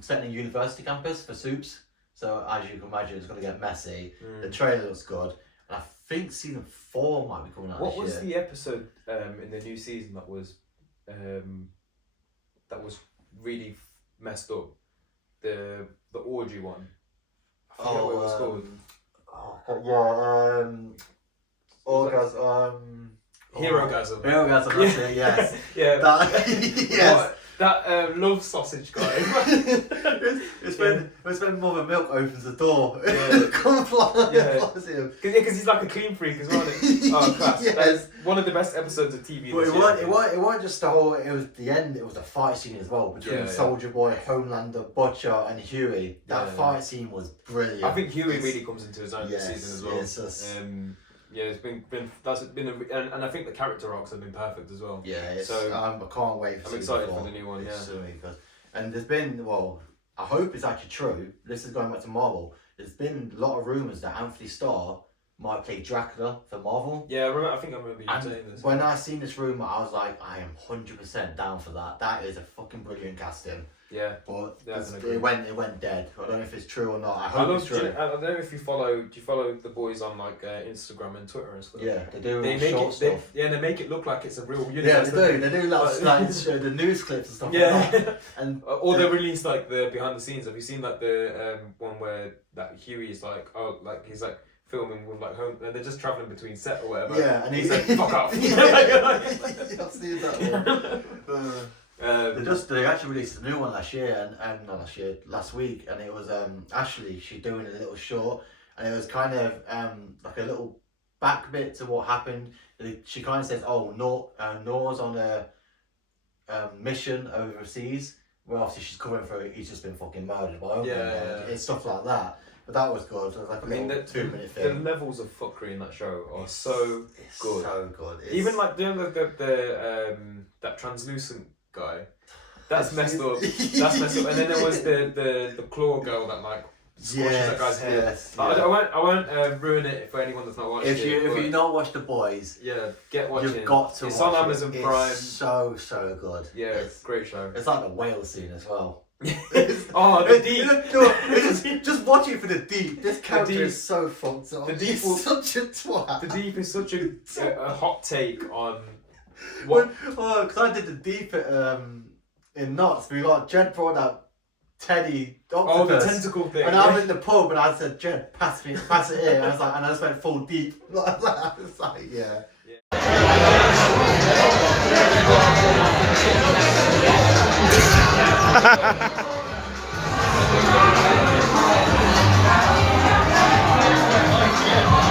set in a university campus for Soups. So as you can imagine, it's going to get messy. The trailer looks good. And I think season 4 might be coming out What this year. was the episode in the new season that was really messed up? The orgy one. I forget what it was called. Orgasm. Herogasm. Herogasm, that's it, yes. Yeah. Yes. That love sausage guy. it's when Mother Milk opens the door. Yeah. Come fly. Yeah. Flies him. Because he's like a clean freak as well. Oh, class. Yes. That's one of the best episodes of TV. But this it year. wasn't just the whole. It was the end. It was the fight scene as well between Soldier Boy, Homelander, Butcher, and Huey. That fight scene was brilliant. I think Huey really comes into his own this season as well. Yes, yeah, it's been and I think the character arcs have been perfect as well. Yeah, so I can't wait. I'm excited for the new one. It's really good. And there's been I hope it's actually true. This is going back to Marvel. There's been a lot of rumors that Anthony Starr might play Dracula for Marvel. Yeah, I think I remember you saying this. When I seen this rumor, I was like, I am 100% down for that. That is a fucking brilliant casting. Yeah, but it went dead. I don't know if it's true or not. I hope it's true. I don't know if you follow. Do you follow the boys on like Instagram and Twitter and stuff? Yeah, they do. They make stuff. They make it look like it's a real universe. Yeah, they do. They do like show the news clips and stuff. Yeah, like that. And or they release like the behind the scenes. Have you seen like the one where that Huey is like he's like filming with like home and they're just traveling between set or whatever. Yeah, and he's like fuck off. I've seen that one. They actually released a new one last week, and it was Ashley. She's doing a little short, and it was kind of like a little back bit to what happened. She kind of says, "Oh, Nor's on a mission overseas." Well, obviously she's covering for he's just been fucking murdered by It's stuff like that. But that was good. It was like a 2-minute thing. The levels of fuckery in that show are so good. So good. Even like the that translucent guy. That's messed up. That's messed up. And then there was the claw girl that like squashes that guy's hair. Yes, I won't ruin it for anyone that's not watched it. If you not watched The Boys, get watching. You've got to watch it. It's on Amazon Prime. It's so good. Yeah, it's a great show. It's like the whale scene as well. The deep. Just watch it for the deep. This character is so fucked up. The deep is such a twat. The deep is such a hot take on. Because I did the deep in Knots. We got Jed brought up Teddy octopus. Oh, the tentacle thing. And I'm in the pub and I said, Jed, pass it here. And I was like, and I just went full deep. Like that. It's like, yeah.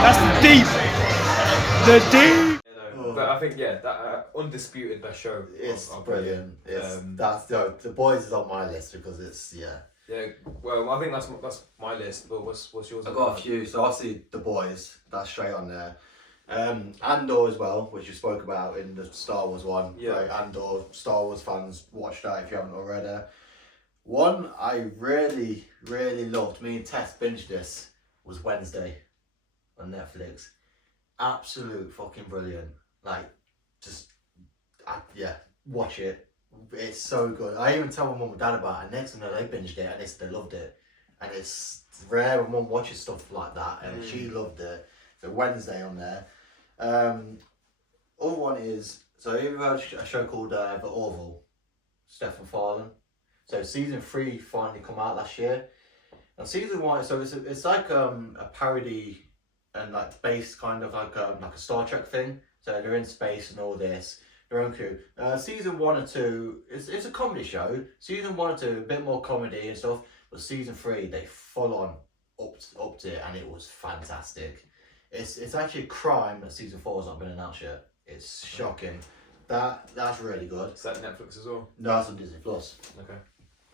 That's the deep. The deep. But I think that undisputed best show. It's brilliant. The Boys is on my list because it's Yeah, well, I think that's my list. But what's yours? I've got a few. So obviously The Boys, that's straight on there. Andor as well, which you spoke about in the Star Wars one. Yeah. Like Andor, Star Wars fans, watch that if you haven't already. One I really loved, me and Tess binged this, was Wednesday on Netflix. Absolute fucking brilliant. Like, watch it. It's so good. I even tell my mum and dad about it, and next thing you know, they binged it and they loved it. And it's rare when mum watches stuff like that, and she loved it. So Wednesday on there. Other one is, so have you heard a show called The Orville? Stephen Farland. So season 3 finally come out last year. And season 1, so it's like a parody and like based kind of like a Star Trek thing. So they're in space and all this. Their own crew. Season 1 and 2, it's a comedy show. Season 1 and 2, a bit more comedy and stuff. But season 3, they full on upped it, and it was fantastic. It's actually a crime that season 4 has not been announced yet. It's shocking. That's really good. Is that Netflix as well? No, it's on Disney Plus. Okay.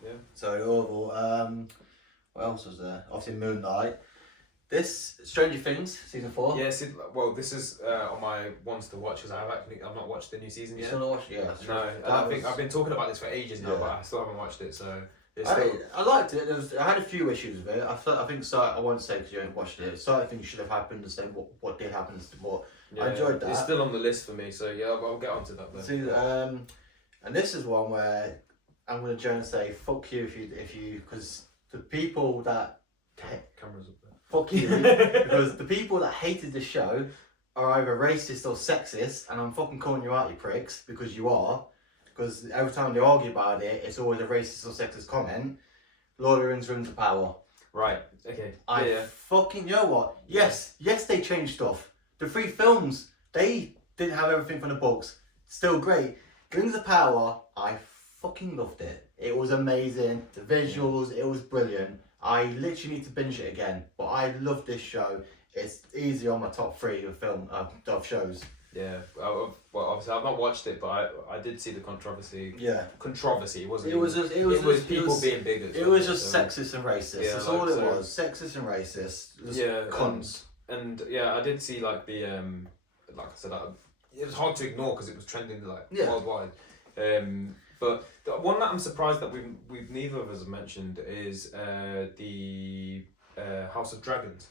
Yeah. So Orville. What else was there? Obviously Moonlight. This Stranger Things season 4. Yeah. This is on my ones to watch because I've not watched the new season yet. You still not watched it? Yeah. No, I think I've been talking about this for ages now, but I still haven't watched it. So. I liked it. I had a few issues with it. I think I won't say because you haven't watched it. Certain things should have happened and say what did happen. But I enjoyed that. It's still on the list for me, so yeah, I'll get onto that then. See, and this is one where I'm gonna join and say fuck you if you because the people that Cameras up there. fuck you because the people that hated the show are either racist or sexist, and I'm fucking calling you out, you pricks, because you are. Because every time they argue about it, it's always a racist or sexist comment. Lord of the Rings, Rings of Power. Right. Okay. Fucking, you know what? Yes, they changed stuff. The 3 films, they didn't have everything from the books. Still great. Rings of Power, I fucking loved it. It was amazing. The visuals, it was brilliant. I literally need to binge it again. But I love this show. It's easy on my top 3 of shows. Yeah. Well, obviously I've not watched it, but I did see the controversy. Yeah. Controversy. It wasn't. It was people being bigots. It was just sexist and racist. Yeah, That's like, all it was. Sexist and racist. Just cunts. And I did see like the like I said, it was hard to ignore because it was trending like worldwide. But the one that I'm surprised that we've neither of us have mentioned is the House of Dragons.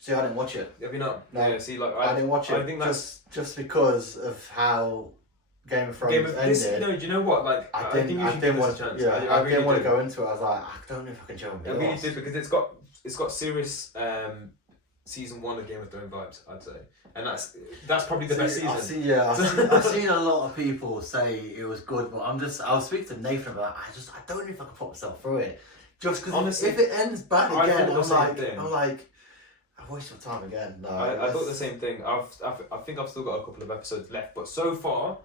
See, I didn't watch it. Have you not? No. Yeah. See, like I didn't watch it. I think that's just because of how Game of Thrones ended. No, do you know what? Like I think you should give this a chance. Yeah, I really didn't want to did. go into it. I was like, I don't know if I can jump. I really did because it's got serious season 1 of Game of Thrones vibes, I'd say, and that's probably the best season. I've seen a lot of people say it was good, but I was speaking to Nathan about it. I don't know if I can put myself through it. Just because if it ends bad again, I'm like, I waste my time again. No, I thought the same thing. I think I've still got a couple of episodes left, but so far,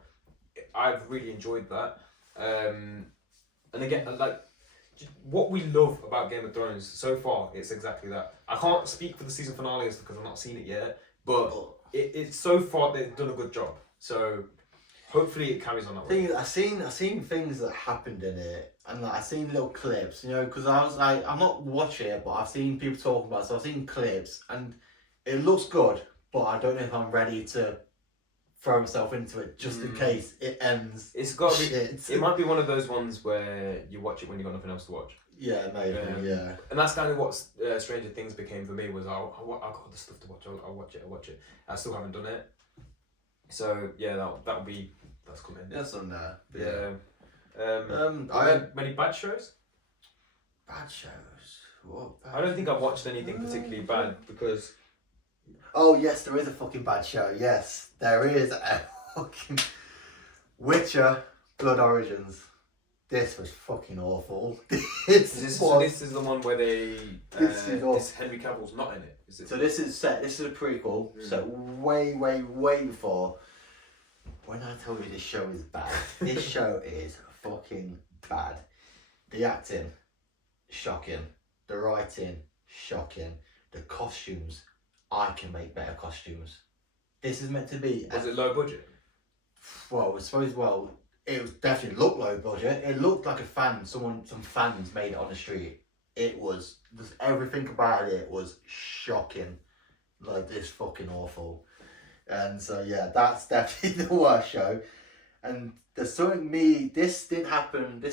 I've really enjoyed that. And again, like what we love about Game of Thrones so far, it's exactly that. I can't speak for the season finales because I've not seen it yet, but it's so far they've done a good job. So hopefully it carries on that way. I seen things that happened in it, and like, I seen little clips, you know, because I was like, I'm not watching it, but I've seen people talking about it, so I've seen clips, and it looks good, but I don't know if I'm ready to throw myself into it just in case it ends. It's got to be. It might be one of those ones where you watch it when you've got nothing else to watch. Yeah, maybe. Yeah. And that's kind of what Stranger Things became for me. Was I've got other stuff to watch. I'll watch it. I still haven't done it. So yeah, that's coming. That's on there. Yeah. I had many bad shows. Bad shows. What? I don't think I've watched anything particularly bad because. Oh yes, there is a fucking bad show. Yes, there is a fucking Witcher Blood Origins. This was fucking awful. This is the one where they. This Henry Cavill's not in it. Is it? So this is a prequel. So way before. When I tell you this show is bad, this show is fucking bad. The acting, shocking. The writing, shocking. The costumes, I can make better costumes. This is meant to be. Was it low budget? Well, I suppose. Well, it was definitely looked low budget. It looked like some fans made it on the street. It was just everything about it was shocking, like this fucking awful. And so yeah, that's definitely the worst show. And there's something this didn't happen.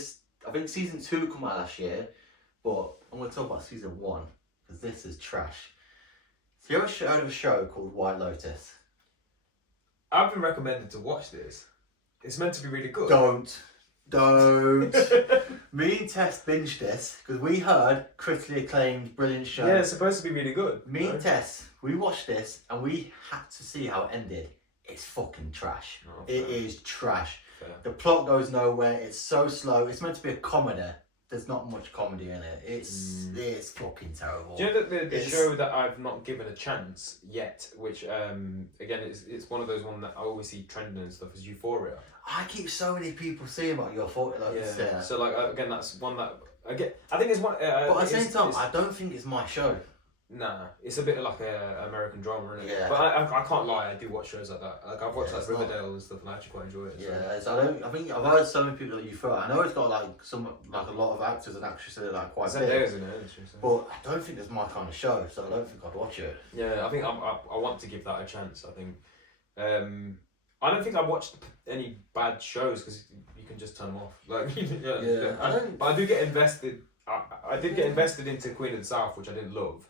I think season 2 come out last year, but I'm gonna talk about season 1 because this is trash. So you ever heard of a show called White Lotus? I've been recommended to watch this. It's meant to be really good. Don't. Me and Tess binged this because we heard critically acclaimed, brilliant show. Yeah, it's supposed to be really good. Me and Tess, we watched this and we had to see how it ended. It's fucking trash. Oh, it is trash. Fair. The plot goes nowhere. It's so slow. It's meant to be a comedy. There's not much comedy in it. It's fucking terrible. Do you know that the show that I've not given a chance yet, which again it's one of those ones that I always see trending and stuff, is Euphoria. I keep so many people saying about Euphoria. Like, So like again, that's one that I think it's one. but at the same time, I don't think it's my show. Nah, it's a bit like a American drama, isn't it? Yeah. But I can't lie, I do watch shows like that. Like I've watched like Riverdale and stuff, and I actually quite enjoy it. So. Yeah, I think I've heard so many people that Euphoria. I know it's got like a lot of actors and actresses that are like quite big. Isn't it? But I don't think it's my kind of show, so I don't think I'd watch it. Yeah, I think I want to give that a chance. I think. I don't think I watched any bad shows because you can just turn them off. Like But I do get invested. I did get invested into Queen of the South, which I didn't love.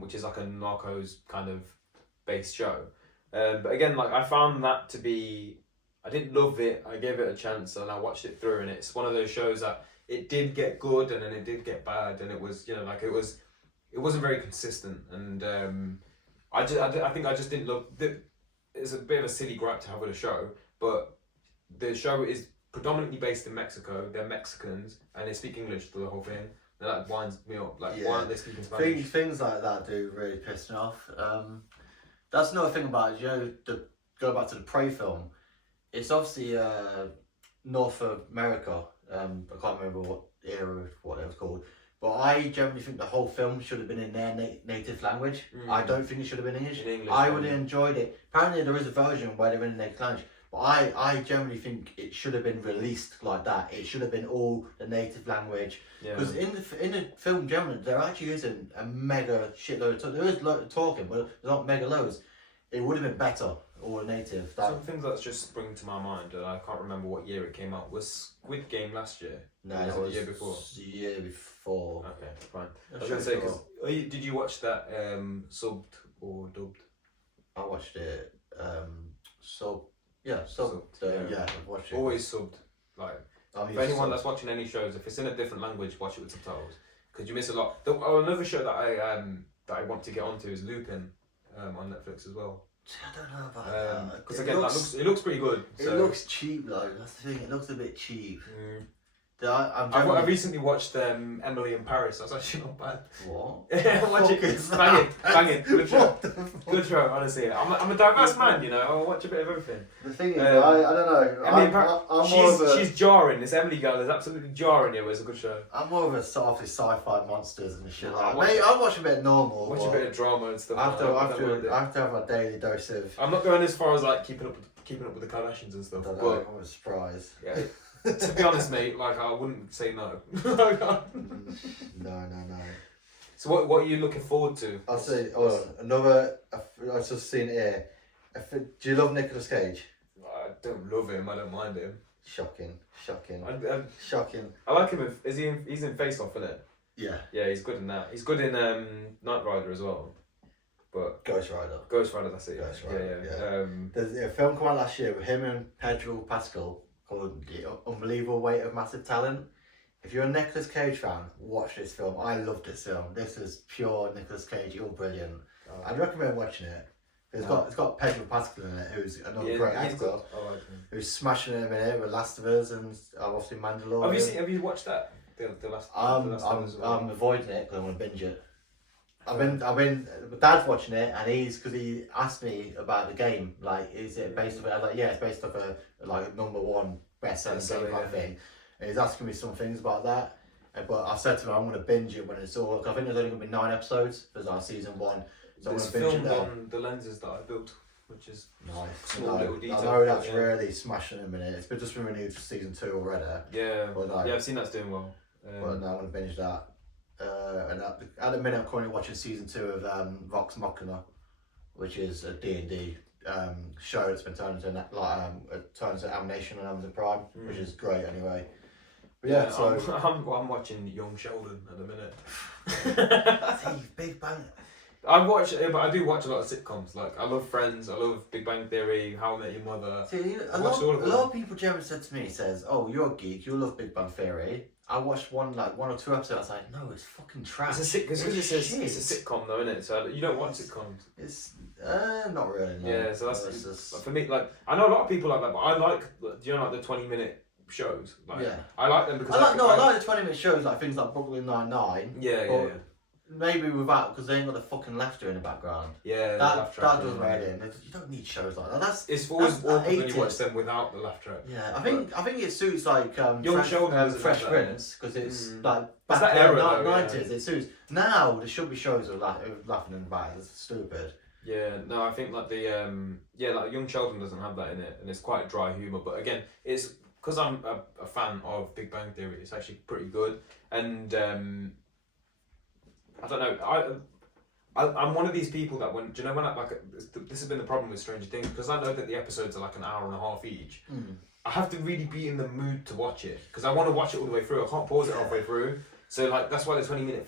Which is like a Narcos kind of based show. But again, like I found that to be I didn't love it. I gave it a chance and I watched it through, and it's one of those shows that it did get good and then it did get bad, and it was, you know, like it wasn't very consistent, and I think I just didn't love the. It's a bit of a silly gripe to have with a show, but the show is predominantly based in Mexico. They're Mexicans and they speak English through the whole thing. And that winds me up. Like, why aren't they speaking Spanish? Things like that do really piss me off. That's another thing about it, you know, go back to the Prey film. It's obviously North America. I can't remember what era, what it was called. But I generally think the whole film should have been in their native language. I don't think it should have been English. I would have enjoyed it. Apparently there is a version where they're in the native language. But I generally think it should have been released like that. It should have been all the native language. Because in the film generally, there actually isn't a mega shitload of talking. There is talking, but there's not mega loads. It would have been better, all native. Some things that's just spring to my mind, and I can't remember what year it came out. Was Squid Game last year? No, it was the year before. The year before. Okay, fine. I was gonna say, did you watch that subbed or dubbed? I watched it subbed. Yeah, subbed. Yeah, I watched it. Always subbed. Like, for anyone that's watching any shows, if it's in a different language, watch it with subtitles, because you miss a lot. Another show that I want to get onto is Lupin, on Netflix as well. I don't know about that. Because again, it looks pretty good. It looks cheap though. That's the thing. It looks a bit cheap. I recently watched Emily in Paris. That's actually not bad. What? Watch it. Banging. Good show. Good show, honestly. I'm a diverse man, you know. I watch a bit of everything. The thing is, I don't know. Emily in Paris, she's jarring. This Emily girl is absolutely jarring. It was a good show. I'm more of a sort of sci-fi monsters and shit like that. I watch a bit normal. Watch a bit of drama and stuff. I have to have a daily dose of. I'm not going as far as like keeping up with the Kardashians and stuff. But I'm surprised. Yeah. To be honest, mate, like I wouldn't say no. No. So what are you looking forward to? I'll say another. I've just seen it here. Do you love Nicolas Cage? I don't love him. I don't mind him. Shocking. Shocking. I like him. He's in Face Off, isn't it? Yeah. Yeah, he's good in that. He's good in Knight Rider as well. But Ghost Rider. That's it. Ghost Rider. Yeah. There's a film come out last year with him and Pedro Pascal called The Unbelievable Weight of Massive Talent. If you're a Nicolas Cage fan, watch this film. I love this film. This is pure Nicolas Cage. You're brilliant. I'd recommend watching it. It's got Pedro Pascal in it, who's another great actor. I like him. Who's smashing him in it with Last of Us and obviously Mandalorian. Have you watched that? The last. I'm avoiding it because I want to binge it. I've been Dad's watching it, and because he asked me about the game, like, is it based off it? I was like, yeah, it's based off a like #1 best-selling game kind of thing. And he's asking me some things about that, but I said to him I'm going to binge it when it's all. I think there's only going to be 9 episodes. There's like season 1, so I'm going to binge it. It's filmed on the lenses that I built, which is nice. Little detail. I know that's really smashing him in it. It's just been renewed for season 2 already. Yeah, yeah, I've seen that's doing well. But no, I'm going to binge that. And at the minute I'm currently watching season 2 of Vox Machina, which is a D&D show that's been turned into animation on Amazon Prime, which is great anyway. But yeah, so I'm watching Young Sheldon at the minute. See, Big Bang. But I do watch a lot of sitcoms. Like, I love Friends, I love Big Bang Theory, How I Met Your Mother. See, a lot of people generally said to me, "Oh, you're a geek. You love Big Bang Theory." I watched one or two episodes. I was like, "No, it's fucking trash." It's a sitcom though, isn't it? So you don't watch sitcoms. It's not really. No. Yeah, so that's just... for me. Like, I know a lot of people like that, but I like. Do you know, like the 20-minute shows? Like, yeah, I like them because I like the 20-minute shows, like things like Brooklyn Nine-Nine. Yeah. Maybe without, because they ain't got the fucking laughter in the background. Yeah, that does right in. You don't need shows like that. It's always awkward when you watch them without the laugh track. Yeah, I think it suits like Young Sheldon, Fresh Prince, because it's like back that era, 90s. Yeah. It suits. Now there should be shows of laughing in the back. It's stupid. Yeah, no, I think like like Young Sheldon doesn't have that in it, and it's quite dry humour. But again, it's because I'm a fan of Big Bang Theory. It's actually pretty good, and I don't know. I'm one of these people that this has been the problem with Stranger Things, because I know that the episodes are like an hour and a half each. I have to really be in the mood to watch it, because I want to watch it all the way through. I can't pause it halfway through. So like that's why the 20-minute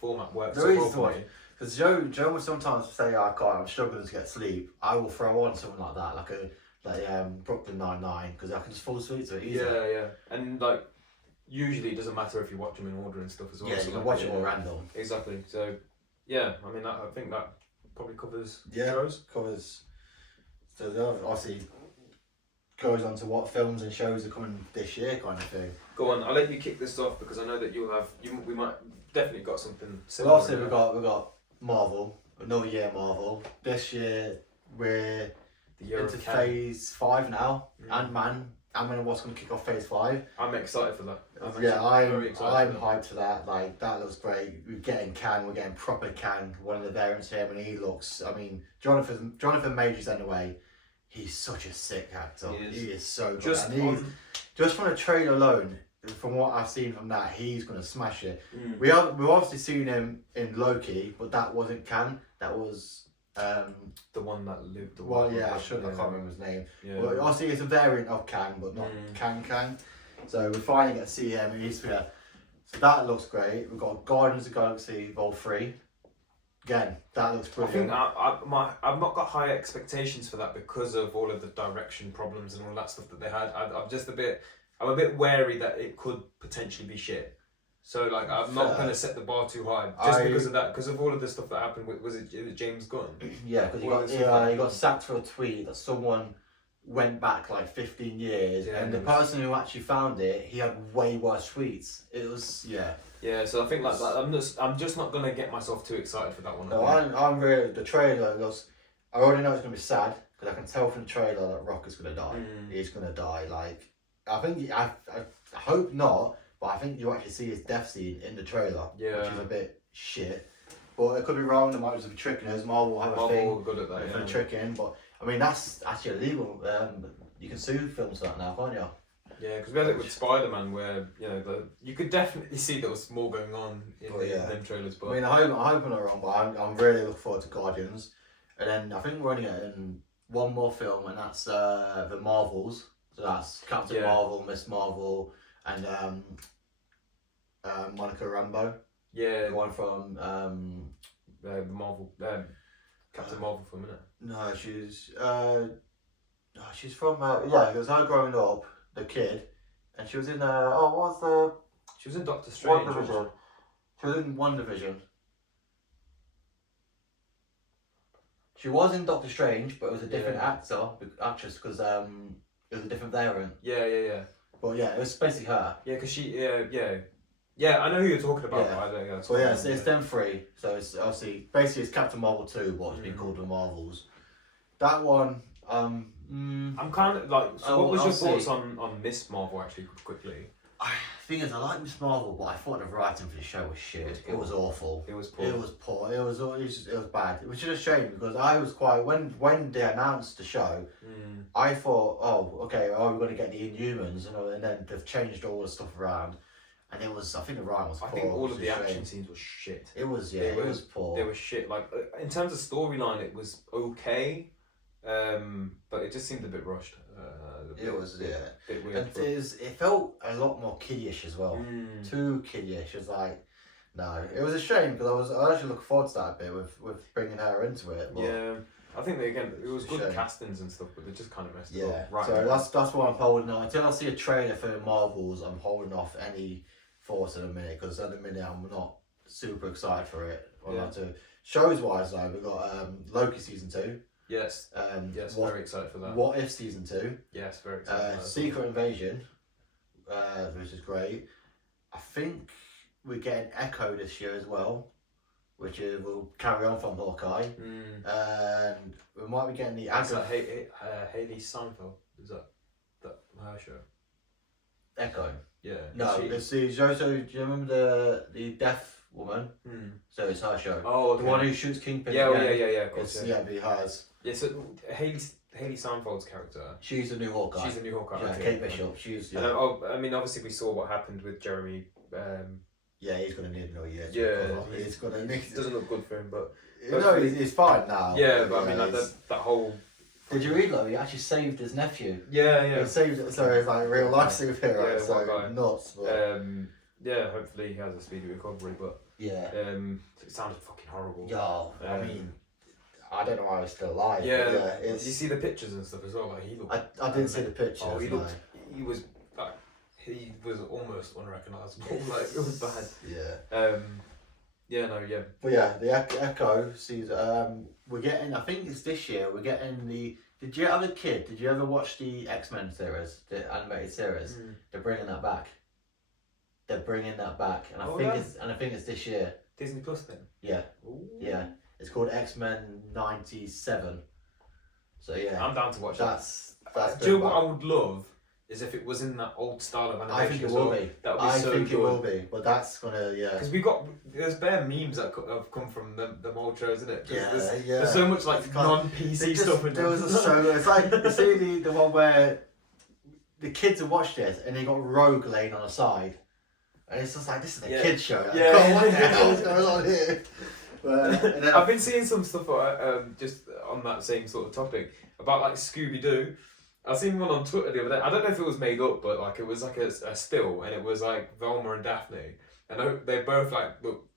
format works so well for me. Because Joe will sometimes say, I'm struggling to get sleep. I will throw on something like that, like Brooklyn Nine-Nine, because I can just fall asleep to it easily. Yeah. And like usually it doesn't matter if you watch them in order and stuff as well. Yeah, so you can like, watch it all random. Exactly. So yeah, I mean I think that probably covers Yeah, shows. covers. So the other, obviously goes on to what films and shows are coming this year, kind of thing. Go on, I'll let you kick this off because I know that we might definitely got something Well, similar. obviously we got Marvel, another year Marvel. This year we're the year into of Kang. phase 5 now. Ant-Man what's going to kick off phase 5. I'm excited for that. I'm very excited. I'm hyped for that. Like, that looks great. We're getting Kang. We're getting proper Kang. One of the variants here, and he looks. I mean, Jonathan Majors anyway. He's such a sick actor. He is so good. Just from the trailer alone, from what I've seen from that, he's gonna smash it. We've obviously seen him in Loki, but that wasn't Kang. That was the one that lived. I can't remember his name. Yeah. Well, obviously it's a variant of Kang, but not Kang. So we're finally going to see him in his sphere. So that looks great. We've got Guardians of the Galaxy Vol 3. Again, that looks brilliant. I think I've not got high expectations for that because of all of the direction problems and all that stuff that they had. I'm a bit wary that it could potentially be shit. So like I'm not going to set the bar too high because of that, because of all of the stuff that happened with, was it James Gunn? Yeah, because he got sacked for a tweet that someone went back like 15 years, and the person who actually found it, he had way worse tweets. It was Yeah, so I think like I'm just not gonna get myself too excited for that one. No, I'm really, the trailer looks. I already know it's gonna be sad because I can tell from the trailer that Rock is gonna die. He's gonna die. Like, I hope not, but I think you actually see his death scene in the trailer, which is a bit shit. But it could be wrong. They might just be tricking us. Marvel will have a thing good at that, for the tricking, but I mean that's actually illegal. You can sue films for that now, can't you? Yeah, because we had it with Spider-Man where, you could definitely see there was more going on in them trailers. But I mean, I hope I'm not wrong, but I'm really looking forward to Guardians. And then I think we're only getting one more film, and that's the Marvels. So that's Captain Marvel, Miss Marvel, and Monica Rambeau. Yeah. The one from... the Marvel... Captain Marvel for a minute. No, she's from... it was her growing up. The kid, and she was in she was in Doctor Strange. WandaVision. She was in WandaVision. She was in Doctor Strange, but it was a different actress, because it was a different variant. Yeah. But yeah, it was basically her. Yeah, because she, yeah, I know who you're talking about. Yeah. But I don't know. So yeah, it's them three. So it's obviously basically it's Captain Marvel 2, what has been called the Marvels. That one, I'm kind of like. So, what was your thoughts on Miss Marvel actually quickly? Thing is, I like Miss Marvel, but I thought the writing for the show was shit. It was awful. It was poor. It was poor. It was bad. Which is a shame because I was quite when they announced the show, I thought, we're going to get the Inhumans, and then they've changed all the stuff around, and it was. I think the writing was poor. I think all of the action scenes were shit. It was it was poor. They were shit. Like in terms of storyline, it was okay. But it just seemed a bit rushed. It was bit weird. And it felt a lot more kiddie-ish as well. Too kiddie-ish. It's like, no, it was a shame because I was actually looking forward to that bit with bringing her into it. But yeah, I think it was good castings and stuff, but they just kind of messed it up. Right. So that's why I'm holding on until I see a trailer for Marvels. I'm holding off any thoughts in a minute because at the minute I'm not super excited for it. Shows wise though, we've got Loki season 2. Yes. Very excited for that. What If season 2? Yes, very excited. For that. Secret Invasion, which is great. I think we're getting Echo this year as well, which will carry on from Hawkeye. And we might be getting the Haley Steinfeld. Is that her show? Echo. Yeah. No, it's the show. So do you remember the Deaf Woman? So it's her show. Oh, okay. The one who shoots Kingpin. Yeah, of course. It'd be hers. Yeah, so Haley Steinfeld's character. She's the new Hawkeye. She's the new Hawkeye. Yeah, okay. Kate Bishop. She's. Yeah. I mean, obviously we saw what happened with Jeremy. Yeah, he's gonna need another year. He's gonna need. It doesn't look good for him, but. No, he's fine now. Yeah, but I mean, like that whole. Did you read though? He actually saved his nephew. Yeah. He saved it. So it's like real life superhero. Yeah, so nuts. But... yeah, hopefully he has a speedy recovery, but. Yeah. It sounded fucking horrible. I mean, I don't know why he's still alive. Yeah, but Did you see the pictures and stuff as well? Like he looked. I didn't see the pictures. Oh, he no. looked. He was like he was almost unrecognisable. Like it was bad. Yeah. Yeah. No. Yeah. But yeah, the Echo season. We're getting. I think it's this year. We're getting the. Did you have a kid? Did you ever watch the X-Men series, the animated series? They're bringing that back. They're bringing that back, and I think it's this year. Disney Plus thing. Yeah. Ooh. Yeah. It's called X-Men '97. So yeah. I'm down to watch That's. Do you know what I would love is if it was in that old style of animation. I think it will be. That would be so good. I think it will be, but that's gonna Because there's bare memes that have come from the old shows, isn't it? Yeah, There's so much like non-PC stuff. There was it's like you see the one where the kids have watched it and they got Rogue laying on the side, and it's just like this is a kids show. Like, Yeah. what the hell is going on here? But, and then I've been seeing some stuff just on that same sort of topic about like Scooby Doo. I seen one on Twitter the other day. I don't know if it was made up, but like it was like a still, and it was like Velma and Daphne, and they both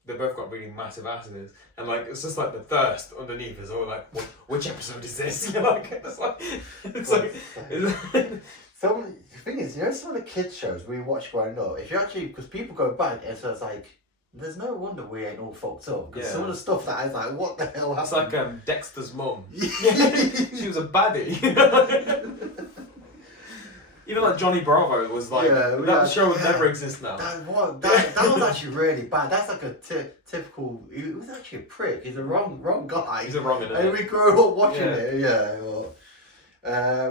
they both got really massive asses, and like it's just like the thirst underneath is all like, which episode is this? It's like. So the thing is, you know, some of the kids shows we watched growing up. If you actually, because people go back, and so it's like, there's no wonder we ain't all fucked up. Because some of the stuff that I was like, what the hell happened? It's like Dexter's mum. She was a baddie. You know, like Johnny Bravo was like that show would never exist now. That was actually really bad. That's like a typical. He was actually a prick. He's a wrong guy. He's a wrong. And we grew up watching it. Yeah. Well,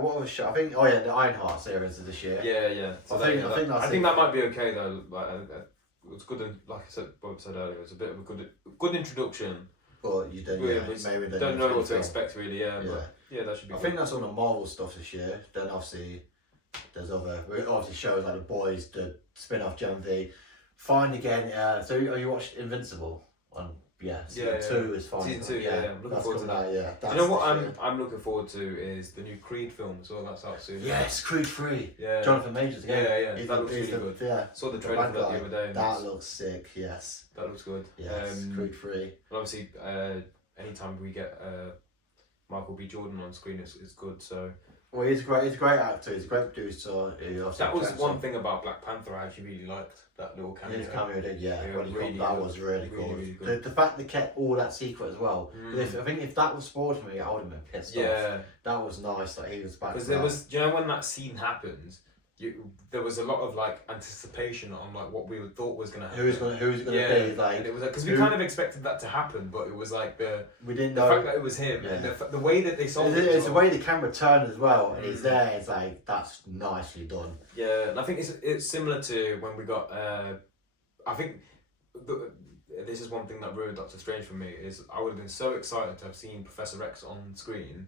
what was the show? I think. Oh yeah, the Ironheart series of this year. Yeah. So I think that might be okay though. Like it was good, and like I said, Bob said earlier, it was a bit of a good introduction. But you don't. Maybe they don't know what to expect really. Yeah. But yeah, that should be. I think that's all the Marvel stuff this year. Then obviously. There's obviously shows like the Boyz, the spin-off Gen V. Fine again. So you watched Invincible on season 2 is fine. Season 2, yeah. I'm looking forward to that. Yeah. Do you know what I'm looking forward to is the new Creed film. So that's out soon. Yes, Creed 3. Yeah. Jonathan Majors again. Yeah. That looks really good. Yeah. Saw the trailer for that the other day. That looks sick. Yes. That looks good. Yes. Creed 3. But obviously, anytime we get Michael B. Jordan on screen, it's good. So. Well, he's a great actor. He's a great producer. That was one thing about Black Panther I actually really liked. That little cameo. His cameo did, really that was really cool. Really good. The fact they kept all that secret as well. I think if that was spoiled to me, I would have been pissed off. That was nice that he was back. Because there was, you know, when that scene happens, there was a lot of like anticipation on like what we thought was gonna happen. Who's it gonna be? Like, and it was because we kind of expected that to happen, but it was like we didn't the know fact that it was him and the way that they solved it. It's the way the camera turned as well, and he's there. It's like that's nicely done. Yeah, and I think it's similar to when we got. I think this is one thing that ruined Doctor Strange for me is I would have been so excited to have seen Professor X on screen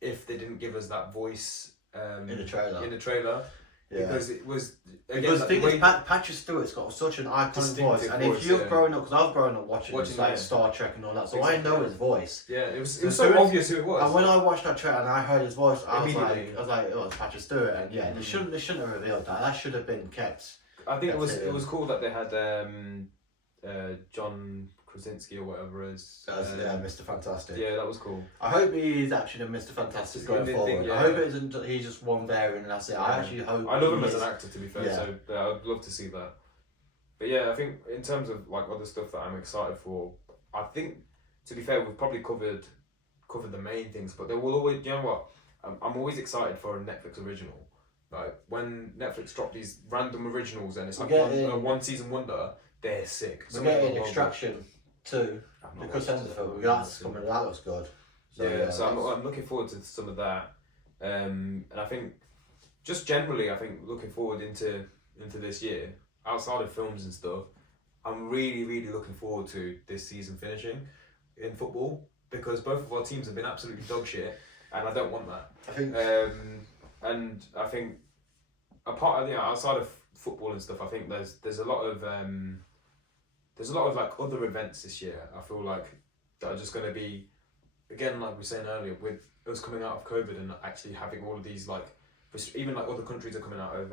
if they didn't give us that voice. In the trailer, because it was again, because the thing is, Patrick Stewart's got such an iconic voice, and if you've grown up, because I've grown up watching like Star Trek and all that, so I know his voice. Yeah, it was so obvious who it was. And when I watched that trailer and I heard his voice, I was like, oh, it's Patrick Stewart, and they shouldn't have revealed that. That should have been kept. I think it was cool that they had John Krasinski or whatever is. Mr. Fantastic. Yeah, that was cool. I hope he's actually a Mr. Fantastic going forward. I hope it isn't he's just one variant and that's it. I actually hope. I love him as an actor, to be fair. So I'd love to see that. But yeah, I think in terms of like other stuff that I'm excited for, I think to be fair, we've probably covered the main things. But there will always, you know what? I'm always excited for a Netflix original. Like when Netflix drop these random originals and it's like one season wonder, they're sick. We're getting Extraction 2, the Chris Hemsworth film. That's coming. That looks good. So I'm looking forward to some of that, and I think just generally, I think looking forward into this year outside of films and stuff. I'm really looking forward to this season finishing in football because both of our teams have been absolutely dog shit, and I don't want that. I think. And I think apart of outside of football and stuff, I think there's a lot of like other events this year. I feel like that are just going to be, again, like we were saying earlier, with us coming out of COVID and actually having all of these like, even like other countries are coming out of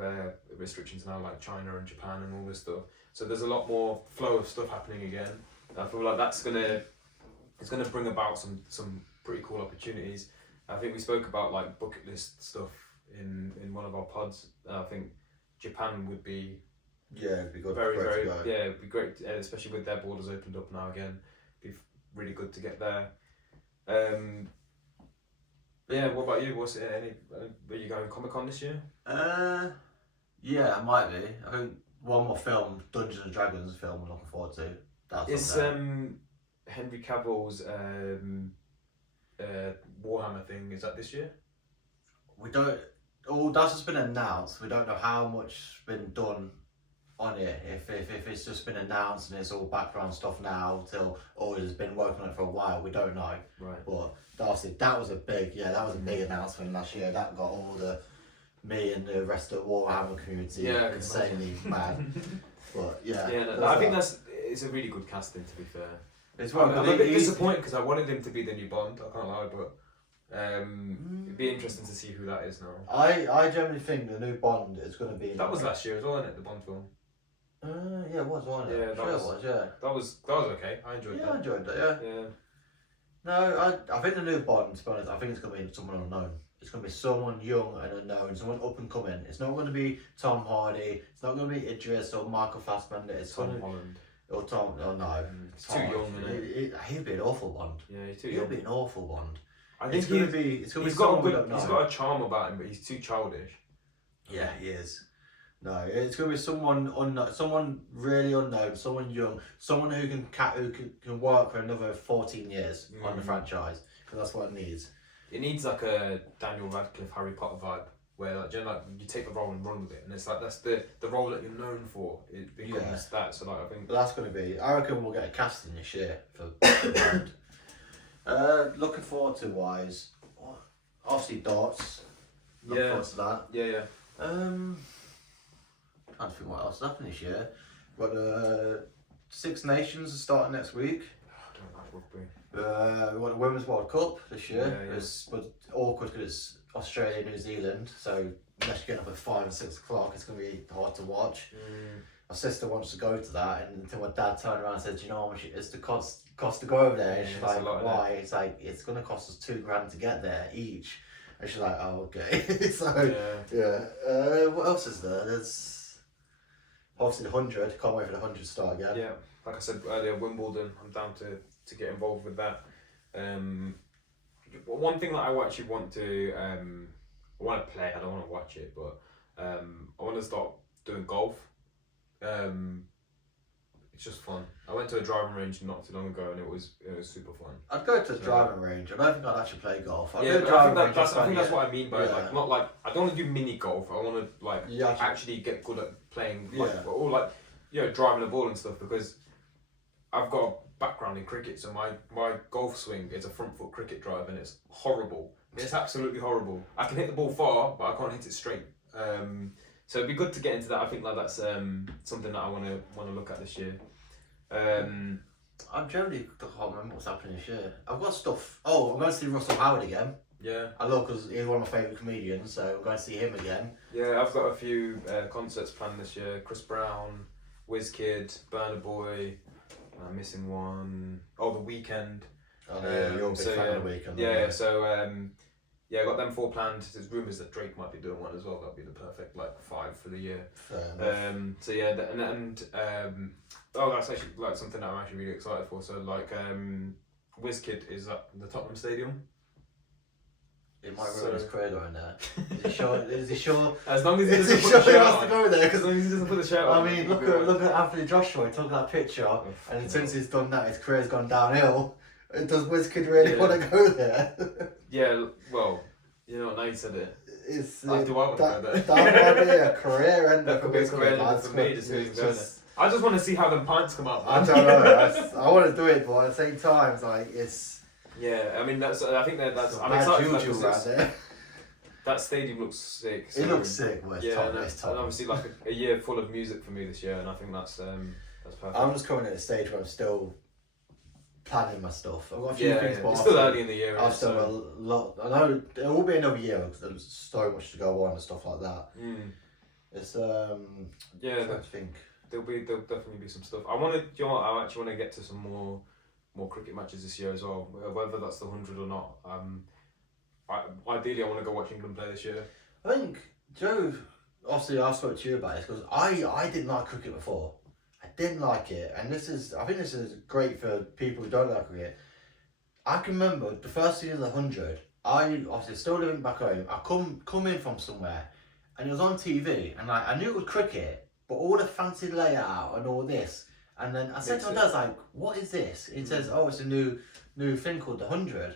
restrictions now, like China and Japan and all this stuff. So there's a lot more flow of stuff happening again. And I feel like that's gonna it's going to bring about some pretty cool opportunities. I think we spoke about like bucket list stuff in one of our pods. I think Japan would be it'd be good. very it'd be great, especially with their borders opened up now again. Be really good to get there. What about you? What's are you going Comic-Con this year? Yeah, it might be. I think one more film, Dungeons and Dragons film, I'm looking forward to. Is Henry Cavill's Warhammer thing, is that this year? We don't. Oh, that's just been announced. We don't know how much been done on it. If it's just been announced and it's all background stuff now, or it's been working on it for a while, we don't know. Right. But obviously that was a big announcement last year. That got me and the rest of the Warhammer community insanely mad. But I think it's a really good casting, to be fair. I'm a bit disappointed because I wanted him to be the new Bond. I can't lie, but it'd be interesting to see who that is now. I generally think the new Bond is going to be. That was last year as well, wasn't it? The Bond film. It was, wasn't it? Yeah, it was. Yeah. That was okay. I enjoyed that. I enjoyed that. Yeah. Yeah. No, I think the new Bond, to be honest, I think it's going to be someone unknown. It's going to be someone young and unknown, someone up and coming. It's not going to be Tom Hardy. It's not going to be Idris or Michael Fassbender. It's Tom Holland. Or Tom. Oh no, it's too young, isn't it? He'd be an awful Bond. Yeah, he's too young. He'd be an awful Bond. I think he's got a charm about him, but he's too childish. Yeah, he is. No, it's going to be someone unknown, someone really unknown, someone young, someone who can work for another 14 years on the franchise, because that's what it needs. It needs like a Daniel Radcliffe Harry Potter vibe, where you take the role and run with it, and it's like that's the role that you're known for. It becomes that. So I think. But that's going to be. I reckon we'll get a casting this year for the Bond. Looking forward to wise, obviously darts. Looking forward to that. Yeah. Trying to think what else happened this year. But Six Nations are starting next week. I don't like rugby. We got the Women's World Cup this year. Yeah. It's awkward because it's Australia, New Zealand. So unless you're getting up at 5 and 6 o'clock, it's going to be hard to watch. My sister wants to go to that, and until my dad turned around and said, "Do you know how much it is to cost to go over there?" And she's like, "Why?" It's like, it's going to cost us $2,000 to get there each. And she's like, "Oh, okay." What else is there? There's obviously the 100. Can't wait for the 100 to start again. Yeah, like I said earlier, Wimbledon. I'm down to get involved with that. One thing that I actually want to I want to play. I don't want to watch it, but I want to start doing golf. It's just fun. I went to a driving range not too long ago, and it was super fun. I'd go to the driving range. I don't think I'd actually play golf. I think that's what I mean by like not like I don't want to do mini golf. I want to like actually get good at playing or driving a ball and stuff, because I've got a background in cricket, so my golf swing is a front foot cricket drive, and it's horrible. It's absolutely horrible. I can hit the ball far, but I can't hit it straight. So it'd be good to get into that. I think like that's something that I want to look at this year. I'm generally can't remember what's happening this year. I've got stuff. Oh, I'm going to see Russell Howard again. Yeah. I love because he's one of my favourite comedians, so I'm going to see him again. Yeah, I've got a few concerts planned this year. Chris Brown, Wizkid, Burna Boy. I'm missing one. Oh, The Weeknd. Oh, yeah, you're a big fan of The Weeknd. Yeah, so I got them 4 planned. There's rumours that Drake might be doing one as well. That'd be the perfect 5 for the year. So yeah, that's actually like something that I'm actually really excited for. So Wizkid is at the Tottenham Stadium. It might ruin his career going there. Is he sure? As long as he doesn't put the shirt on. To go there, as long as he doesn't put the shirt on. I mean, look at Anthony Joshua. He took that picture, and since he's done that, his career's gone downhill. Does Wizkid really want to go there? Yeah, well, you know, now you said it. Do I want to go there? That might be a career ender for Wizkid. For me, I just want to see how them pints come out. I don't know. I want to do it, but at the same time, it's. Yeah, I mean that's. I think that's. I'm excited for that. That stadium looks sick. So, it looks sick. And obviously like a year full of music for me this year, and I think that's perfect. I'm just coming at a stage where I'm still planning my stuff. I've got a few things, but it's still early in the year. I've still got a lot. I know there will be another year because there's so much to go on and stuff like that. It's I think there'll definitely be some stuff. I actually want to get to some more more cricket matches this year as well, whether that's the 100 or not. Ideally, I want to go watch England play this year. I think, Joe, obviously I spoke to you about this because I didn't like cricket before. I didn't like it, and I think this is great for people who don't like cricket. I can remember the first season of the 100, I obviously still living back home, I come in from somewhere, and it was on TV, and like, I knew it was cricket, but all the fancy layout and all this, and then I said to my dad, like, what is this? It says, oh, it's a new thing called the 100,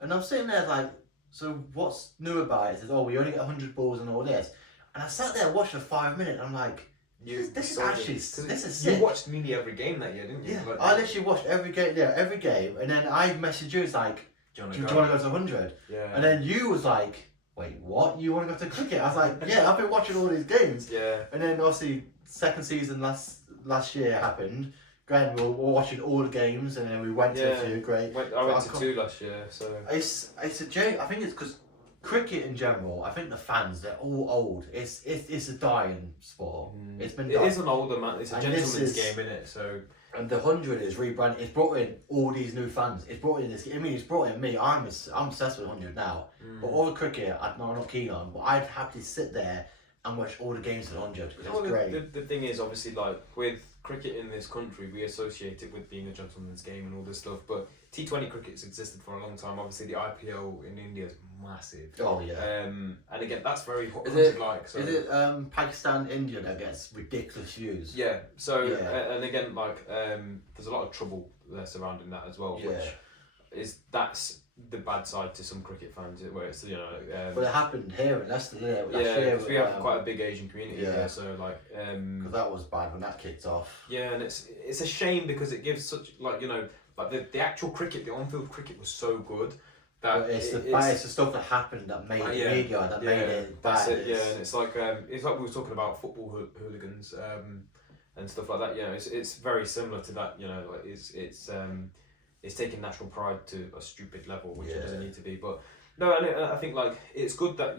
and I'm sitting there like, so what's new about it? It says, oh, we only get 100 balls and all this, and I sat there and watched for 5 minutes, and I'm like, this is sick. You watched nearly every game that year, didn't you? Yeah, Like, I literally watched every game, and then I messaged you, it's like, do you want to go to 100? Yeah. And then you was like, wait, what? You want to go to cricket? I was like, yeah, I've been watching all these games. Yeah. And then obviously, second season last year happened. Granted, we were watching all the games, and then we went to a few. Great. I went to 2 last year, so. It's a joke. I think it's because cricket in general, I think the fans, they're all old. It's a dying sport. It's been dying. It is an older man. It's a gentleman's game, innit? So. And the 100 is rebranded. It's brought in all these new fans. It's brought in this. I mean, it's brought in me. I'm obsessed with 100 now. But all the cricket, I'm not keen on. But I'd happily sit there and watch all the games of the 100 because it's great. The thing is, obviously, like with cricket in this country, we associate it with being a gentleman's game and all this stuff. But T20 cricket's existed for a long time. Obviously, the IPL in India is massive. Oh yeah. And again, that's very Is it So. Is it Pakistan, India that gets ridiculous views? Yeah. So and again, like there's a lot of trouble there surrounding that as well, which that's the bad side to some cricket fans, where it's But it happened here in Leicester, didn't it? Because we have quite a big Asian community here, so like. Because that was bad when that kicked off. Yeah, and it's a shame because it gives such like the actual cricket, the on-field cricket was so good. That it's the stuff that happened that made the media that made it bad. That's it, yeah, and it's like we were talking about football hooligans and stuff like that. You know, it's very similar to that. You know, like it's taking national pride to a stupid level, which it doesn't need to be. But no, and I think like it's good that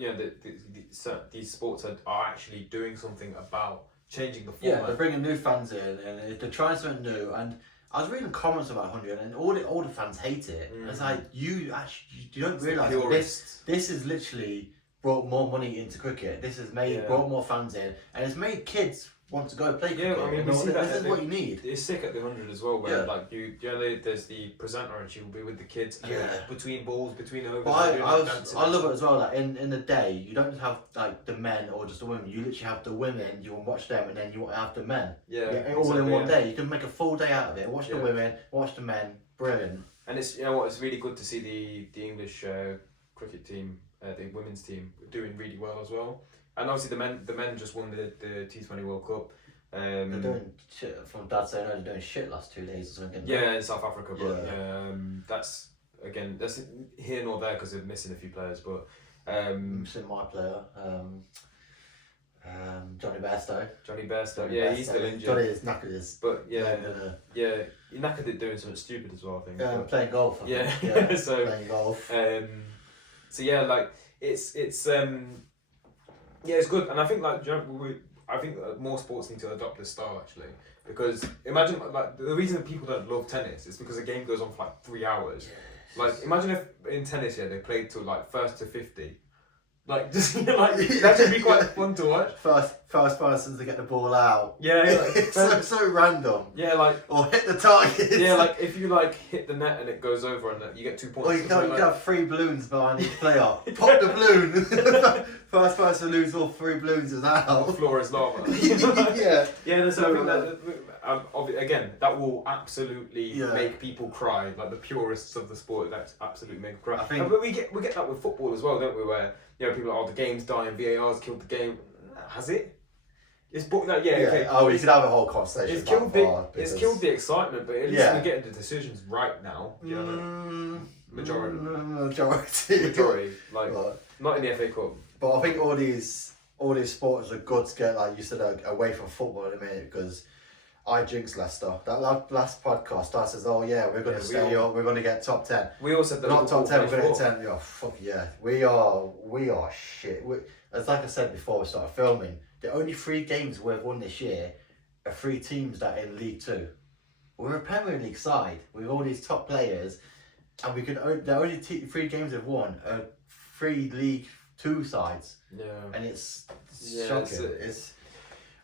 these sports are actually doing something about changing the format. Yeah, they're bringing new fans in and they're trying something new. And I was reading comments about 100 and all the fans hate it. And it's like you don't realise this is literally brought more money into cricket. This has brought more fans in, and it's made kids want to go play cricket. Yeah, I mean, we see this is what you need. It's sick at the 100 as well, where like there's the presenter and she will be with the kids between balls, between overs. But I love it as well. Like in the day, you don't have like the men or just the women. You literally have the women. You will watch them, and then you have the men. All in one day. You can make a full day out of it. Watch the women, watch the men. Brilliant. And it's it's really good to see the English cricket team, the women's team, doing really well as well. And obviously the men just won the T20 World Cup. They're doing shit, from Dad saying they're doing shit last 2 days or something. Yeah, in South Africa, but that's here nor there because they're missing a few players. But missing my player, Johnny Bairstow. Yeah, he's still injured. Johnny is knackered. But he knackered it doing something stupid as well, I think. Playing golf. So playing golf. So yeah, like it's it's good, and I think like I think more sports need to adopt this style actually, because imagine like the reason people don't love tennis is because the game goes on for like 3 hours. Yes. Like imagine if in tennis they played till like first to 50. Like just that should be quite fun to watch. First person to get the ball out. Yeah, it's so random. Yeah, like or hit the target. Yeah, like if you like hit the net and it goes over and you get 2 points. Or you can have 3 balloons behind each player. Pop the balloon. First person to lose all 3 balloons is out. The floor is lava. Yeah. Yeah, so I think that again that will absolutely make people cry. Like the purists of the sport, that's absolutely make them cry. But we get that with football as well, don't we? Where people are, the game's dying, VAR's killed the game. Has it? It's okay. Oh, we could have a whole conversation. It's killed the excitement, but at least we're getting the decisions right now. You know, majority. Like not in the FA Cup. But I think all these sports are good to get, like you said, away from football in a minute, because I jinxed Leicester. That last podcast, I says, "Oh yeah, we're going to stay up. We're going to get top 10." We all said that not top 10. We're going to get 10. Oh fuck yeah, we are shit. As like I said before we started filming, the only 3 games we've won this year are 3 teams that are in League 2. we're a Premier League side with all these top players, and we can the only 3 games we've won are 3 League 2 sides. Yeah. And it's Yeah, shocking.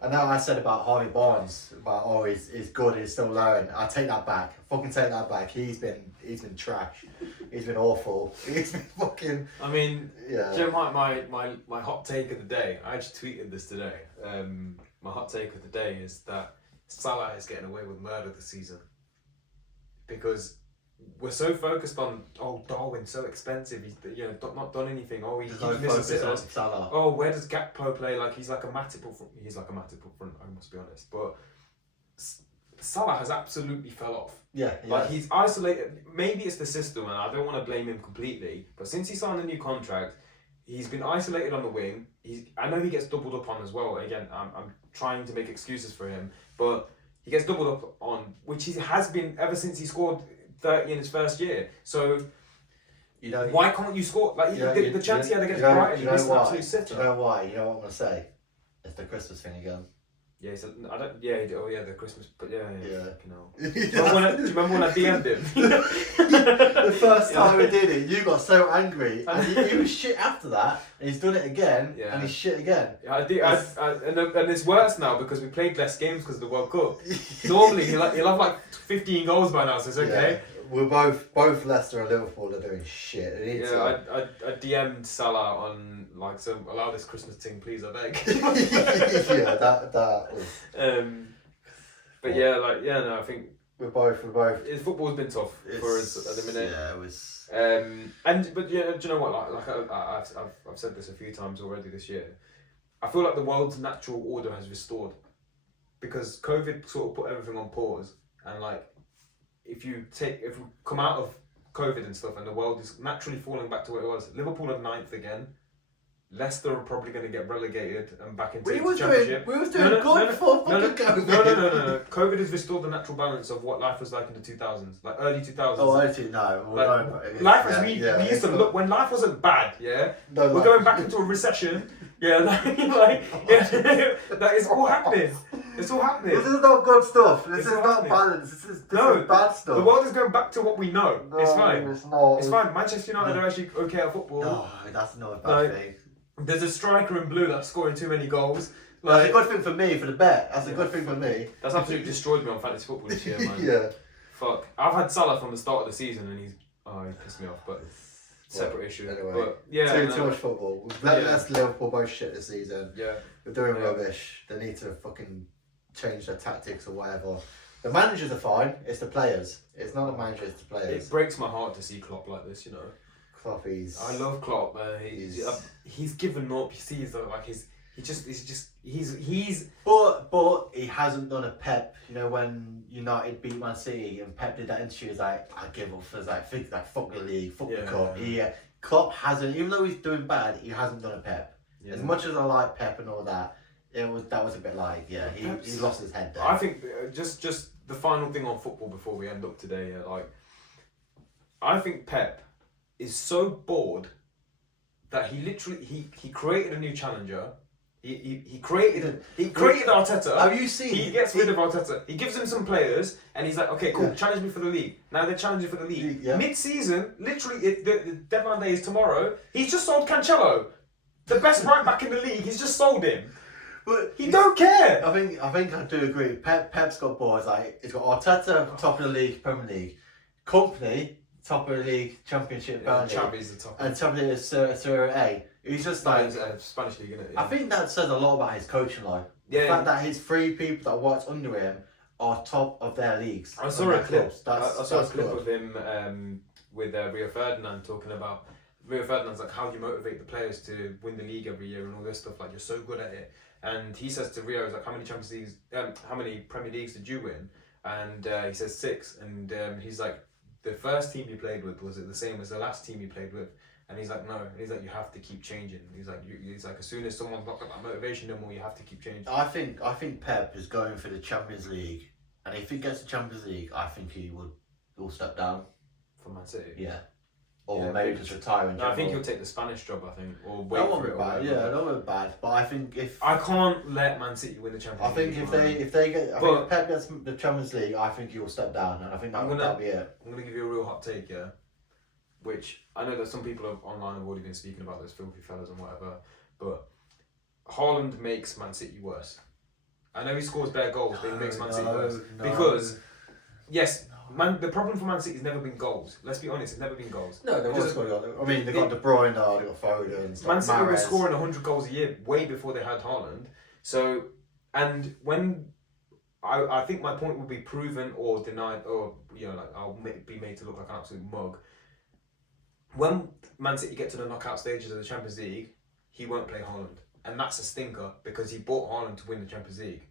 I know I said about Harvey Barnes about he's good, he's still learning. I take that back. Fucking take that back. He's been trash. He's been awful. He's been fucking. I mean, yeah. Jim, my hot take of the day. I actually tweeted this today. My hot take of the day is that Salah is getting away with murder this season because we're so focused on Darwin's so expensive. He's not done anything. He There's no misses focus it. on Salah. Where does Gakpo play? Like he's like a Matip front. He's like a Matip front. I must be honest, but Salah has absolutely fell off. Yeah. Like he's isolated. Maybe it's the system, and I don't want to blame him completely. But since he signed a new contract, he's been isolated on the wing. I know he gets doubled up on as well. Again, I'm trying to make excuses for him, but he gets doubled up on, which he has been ever since he scored 30 in his first year. So why can't you score? Like the chance he had against Brighton, he missed an absolute sitter. Do you know why? You know what I'm gonna say? It's the Christmas thing again. Yeah, he said, I don't. Yeah, he did, the Christmas. But yeah. You know. Do you remember when I DM'd him? The first time we did it, you got so angry, and he was shit after that, and he's done it again, and he's shit again. Yeah, and it's worse now because we played less games because of the World Cup. Normally he'll have like 15 goals by now, so it's okay. Yeah. We're both Leicester and Liverpool are doing shit. I DM'd Salah on like, so allow this Christmas thing, please, I beg. Yeah, that was. But yeah, I think we're both. Football's been tough for us at the minute. Yeah, it was. But do you know what? Like I've said this a few times already this year. I feel like the world's natural order has restored because COVID sort of put everything on pause, and like. If we come out of COVID and stuff and the world is naturally falling back to where it was, Liverpool are 9th again. Leicester are probably going to get relegated and back into the Championship. We was doing good before fucking COVID. No. COVID has restored the natural balance of what life was like in the 2000s, like early 2000s. Oh, actually, no. Life as we used to look when life wasn't bad. Yeah, we're going back into a recession. Yeah, that is all happening. It's all happening. This is not good stuff. This is not balance. This is bad stuff. The world is going back to what we know. No, it's fine. It's not. It's fine. Manchester United are actually okay at football. No, that's not a bad thing. There's a striker in blue that's scoring too many goals. That's a good thing for me, for the bet. That's a good thing for me. That's absolutely destroyed me on fantasy football this year, man. Yeah. Fuck. I've had Salah from the start of the season and he pissed me off, but separate issue. Anyway, but yeah, too much football. Let's Liverpool both shit this season. Yeah. We're doing rubbish. They need to fucking change their tactics or whatever. The managers are fine. It's the players. It's not the managers. It's the players. It breaks my heart to see Klopp like this. Klopp, I love Klopp, man. He's given up. He sees like he's But he hasn't done a Pep. When United beat Man City and Pep did that interview, he's like, I give up. For fuck the league, fuck the cup. Klopp hasn't, even though he's doing bad, he hasn't done a Pep. Yeah. As much as I like Pep and all that, that was a bit like, he lost his head there. I think just the final thing on football before we end up today, I think Pep is so bored that he literally he created a new challenger. He created Arteta. Have you seen? He gets rid of Arteta. He gives him some players, and he's like, okay, cool, challenge me for the league. Now they're challenging for the league. Yeah. Mid-season, literally, the deadline day is tomorrow. He's just sold Cancelo, the best right back in the league. He's just sold him. But he don't care. I think I do agree. Pep's got boards. He's got Arteta top of the league, Premier League, Company top of the league, Championship, Chavi's the top, and top of the Serie A. He's just like Spanish league, isn't it? I think that says a lot about his coaching life. The fact that his 3 people that worked under him are top of their leagues. I saw a clip. I saw a clip of him with Rio Ferdinand talking about. Rio Ferdinand's like, how do you motivate the players to win the league every year and all this stuff? Like, you're so good at it. And he says to Rio, he's like, how many Champions Leagues, how many Premier Leagues did you win? And he says 6. And he's like, the first team you played with, was it the same as the last team you played with? And he's like, no. And he's like, you have to keep changing. He's like, as soon as someone's not got that motivation no more, you have to keep changing. I think Pep is going for the Champions League, and if he gets the Champions League, I think he will step down from Man City. Yeah. or maybe just retire in general. I think he'll take the Spanish job. I think, or wait That for won't it. be bad. Yeah, that won't be bad. But I think if I can't let Man City win the Champions League. I think if they get, I think if Pep gets the Champions League, I think he will step down, and I think that'll be it. I'm gonna give you a real hot take, yeah. Which I know that some people online have already been speaking about those filthy fellas and whatever, but Haaland makes Man City worse. I know he scores bare goals, but he makes Man City worse because yes. The problem for Man City has never been goals. Let's be honest, it's never been goals. No, they've always got. I mean, they got De Bruyne, they got Foden, and stuff. Man City were scoring 100 goals a year way before they had Haaland. So, and when I think my point will be proven or denied, or I'll be made to look like an absolute mug. When Man City get to the knockout stages of the Champions League, he won't play Haaland, and that's a stinker because he bought Haaland to win the Champions League.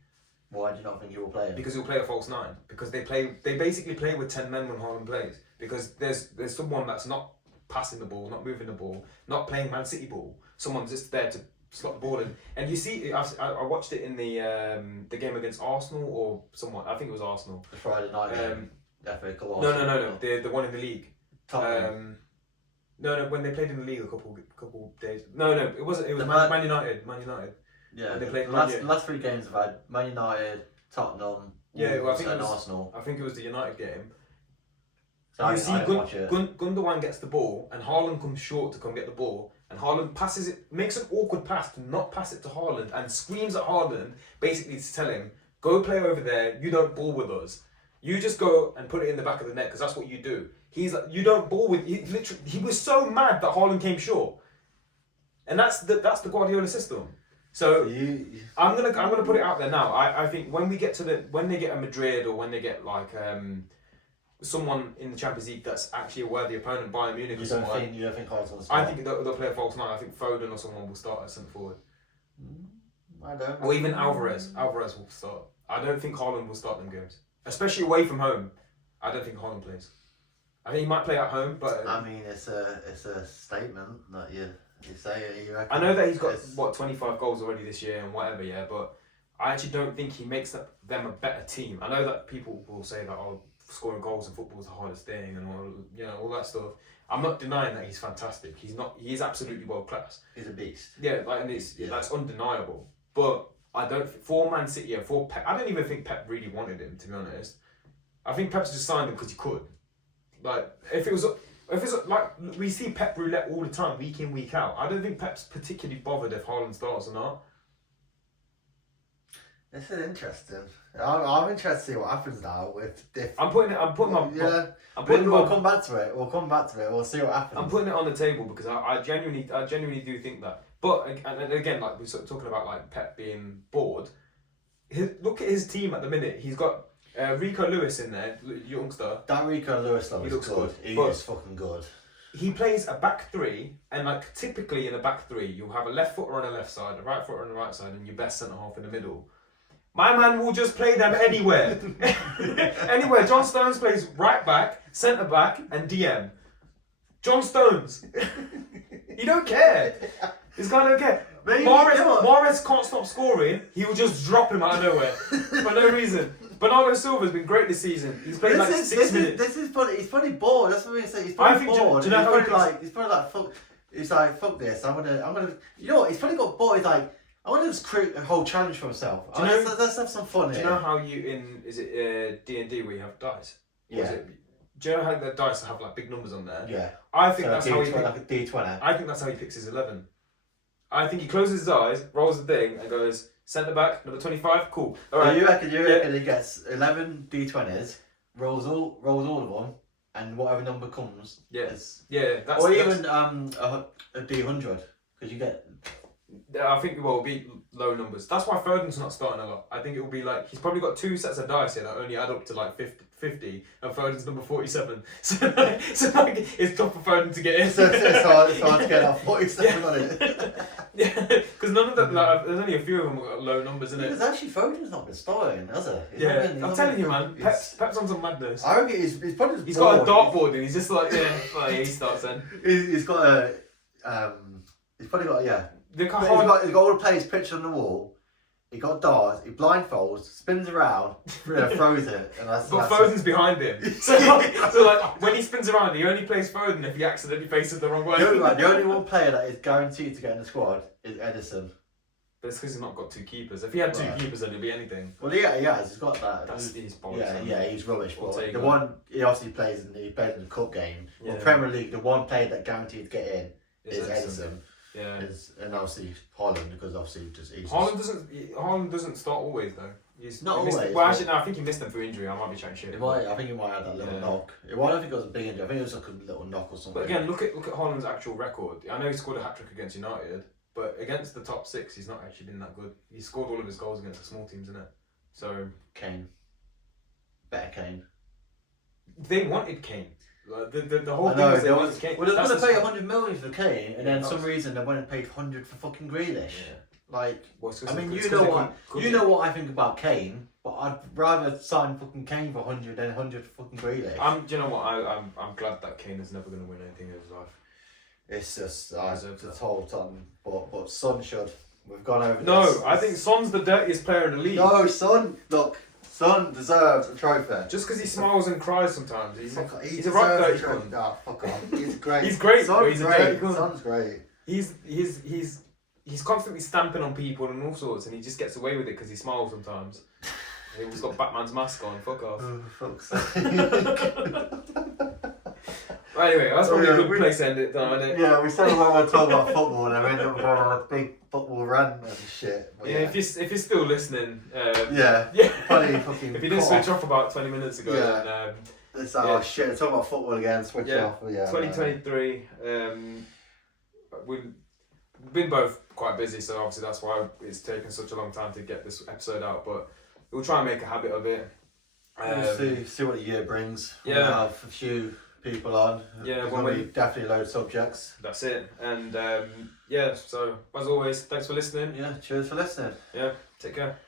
Why do you not think he will play him? Because he'll play a false nine. Because they basically play with 10 men when Haaland plays. Because there's someone that's not passing the ball, not moving the ball, not playing Man City ball. Someone's just there to slot the ball in. And you see, I watched it in the game against Arsenal or someone. I think it was Arsenal. The Friday night game. FA Cup. No. The one in the league. No, when they played in the league a couple days. No, it wasn't. It was Man United. Man United. Yeah, they played last 3 games have had Man United, Tottenham, Wolves, and Arsenal. I think it was the United game. So you see, Gundogan gets the ball, and Haaland comes short to come get the ball, and Haaland passes it, makes an awkward pass to not pass it to Haaland, and screams at Haaland, basically to tell him, go play over there, you don't ball with us. You just go and put it in the back of the net, because that's what you do. He's like, you don't ball with, he was so mad that Haaland came short. And that's the Guardiola system. So I'm gonna put it out there now. I think when they get a Madrid or when they get like someone in the Champions League that's actually a worthy opponent, Bayern Munich or someone. You don't think Haaland's on the spot? I think they'll play a false nine. I think Foden or someone will start at centre forward. I don't. Or even Alvarez. Alvarez will start. I don't think Haaland will start them games, especially away from home. I don't think Haaland plays. I think he might play at home, but I mean, it's a statement that you say. I know that he's got 25 goals already this year and whatever, yeah, but I actually don't think he makes them a better team. I know that people will say that scoring goals in football is the hardest thing and all that stuff. I'm not denying that he's fantastic. He's not. He is absolutely world class. He's a beast. Yeah, that's undeniable. But I don't for Man City and for Pep. I don't even think Pep really wanted him, to be honest. I think Pep's just signed him because he could. Like if it's like we see Pep roulette all the time, week in, week out. I don't think Pep's particularly bothered if Haaland starts or not. This is interesting. I'm interested to see what happens now with this. We'll come back to it. We'll see what happens. I'm putting it on the table because I genuinely do think that. But and again, like we're sort of talking about like Pep being bored. Look at his team at the minute. He's got Rico Lewis in there, youngster. That Rico Lewis though is good. He is fucking good. He plays a back three, and like typically in a back three, you'll have a left footer on the left side, a right footer on the right side, and your best centre half in the middle. My man will just play them anywhere. Anywhere. John Stones plays right back, centre back, and DM. John Stones. He don't care. This guy don't care. Mahrez can't stop scoring. He will just drop him out of nowhere for no reason. Bernardo Silva's been great this season. He's played 6 minutes. This is funny. He's probably bored. That's what I'm saying. He's probably bored. Do you know he's probably like fuck. He's like fuck this. I'm gonna. You know what? He's probably got bored. He's like, I want to just create a whole challenge for himself. Let's have some fun here. Do you know how is it D&D where you have dice? Yeah. Do you know how the dice have like big numbers on there? Yeah. I think that's how he like a D20. I think that's how he picks his 11. I think he closes his eyes, rolls the thing, and goes centre back, number 25. Cool. All right. So you reckon he gets 11 D20s, rolls all of them, and whatever number comes. Yeah. That's even a D100 because you get. I think it'll be low numbers. That's why Foden's not starting a lot. I think it will be like he's probably got 2 sets of dice here that only add up to like 50, and Foden's number 47. So it's tough for Foden to get in. So it's hard to get off 47 on it. Yeah, because none of them. Like, there's only a few of them got low numbers in it. Because actually Foden's not been starting, has he? I'm telling you, man. Pep's on some madness. I reckon he's probably just He's got a dartboard and he's just like he starts then. He's got a he's probably got He's got all the players pictured on the wall. he got darts, he blindfolds, spins around, throws it, and that's. But Foden's behind him. So like when he spins around, he only plays Foden if he accidentally faces the wrong way. The only one player that is guaranteed to get in the squad is Edison. But it's because he's not got two keepers. If he had two keepers, then it'd be anything. Well, yeah, he has. He's got that. He's bollocks. Yeah, he's rubbish. But take the him. one he obviously plays in the cup game. Yeah. Well, Premier League, the one player that guaranteed to get in is Edison. Yeah. And obviously Holland, because obviously he's Haaland doesn't start always though. He's not he missed, always. Well, actually, no. I think he missed them through injury. I might be chatting shit. I think he might have that little knock. Well, I don't think it was a big injury. I think it was like a little knock or something. But again, look at Haaland's actual record. I know he scored a hat trick against United, but against the top six, he's not actually been that good. He scored all of his goals against the small teams, isn't it? So Kane, better Kane. they wanted Kane. Like, the whole I thing know, was they they wanted Kane. Well, they were That's going to the- pay 100 million for Kane, and then Yeah, some reason they went and paid 100 for fucking Grealish. Yeah. Like, Well, it's 'cause I mean, it's you 'cause know they what? couldn't- You know what I think about Kane, but I'd rather sign fucking Kane for 100 than 100 for fucking Grealish. Do you know what? I'm glad that Kane is never going to win anything in his life. It's just Deserves the that. whole time, but Son should. We've gone over. No, this. I think Son's the dirtiest player in the league. No, Son. Look, Son deserves a trophy. Just because he smiles and cries sometimes. He's Fuck off. He a right deserves dirty a trophy. cunt. Nah, fuck off. He's great. He's great, Son's but he's a great. dirty cunt. Son's great. He's constantly stamping on people and all sorts, and he just gets away with it because he smiles sometimes. And he's got Batman's mask on. Fuck off. Oh, fuck's sake. Well, anyway, that's probably a good we- place to end it, though, isn't it? Yeah, we said we want to talk about football and we ended up going on a big football rant and shit. But Yeah, if you're still listening, yeah, yeah. probably fucking If you didn't cut switch off. off about 20 minutes ago, Yeah. then It's like, oh shit, talk about football again, switch Yeah, off. But yeah, 2023. We've been both quite busy, so obviously that's why it's taken such a long time to get this episode out. But we'll try and make a habit of it. We'll see what the year brings. Yeah. We'll have a few people on. Yeah, There's when gonna we- be definitely a load of subjects. That's it. And yeah, so as always, thanks for listening. Yeah, cheers for listening. Yeah, take care.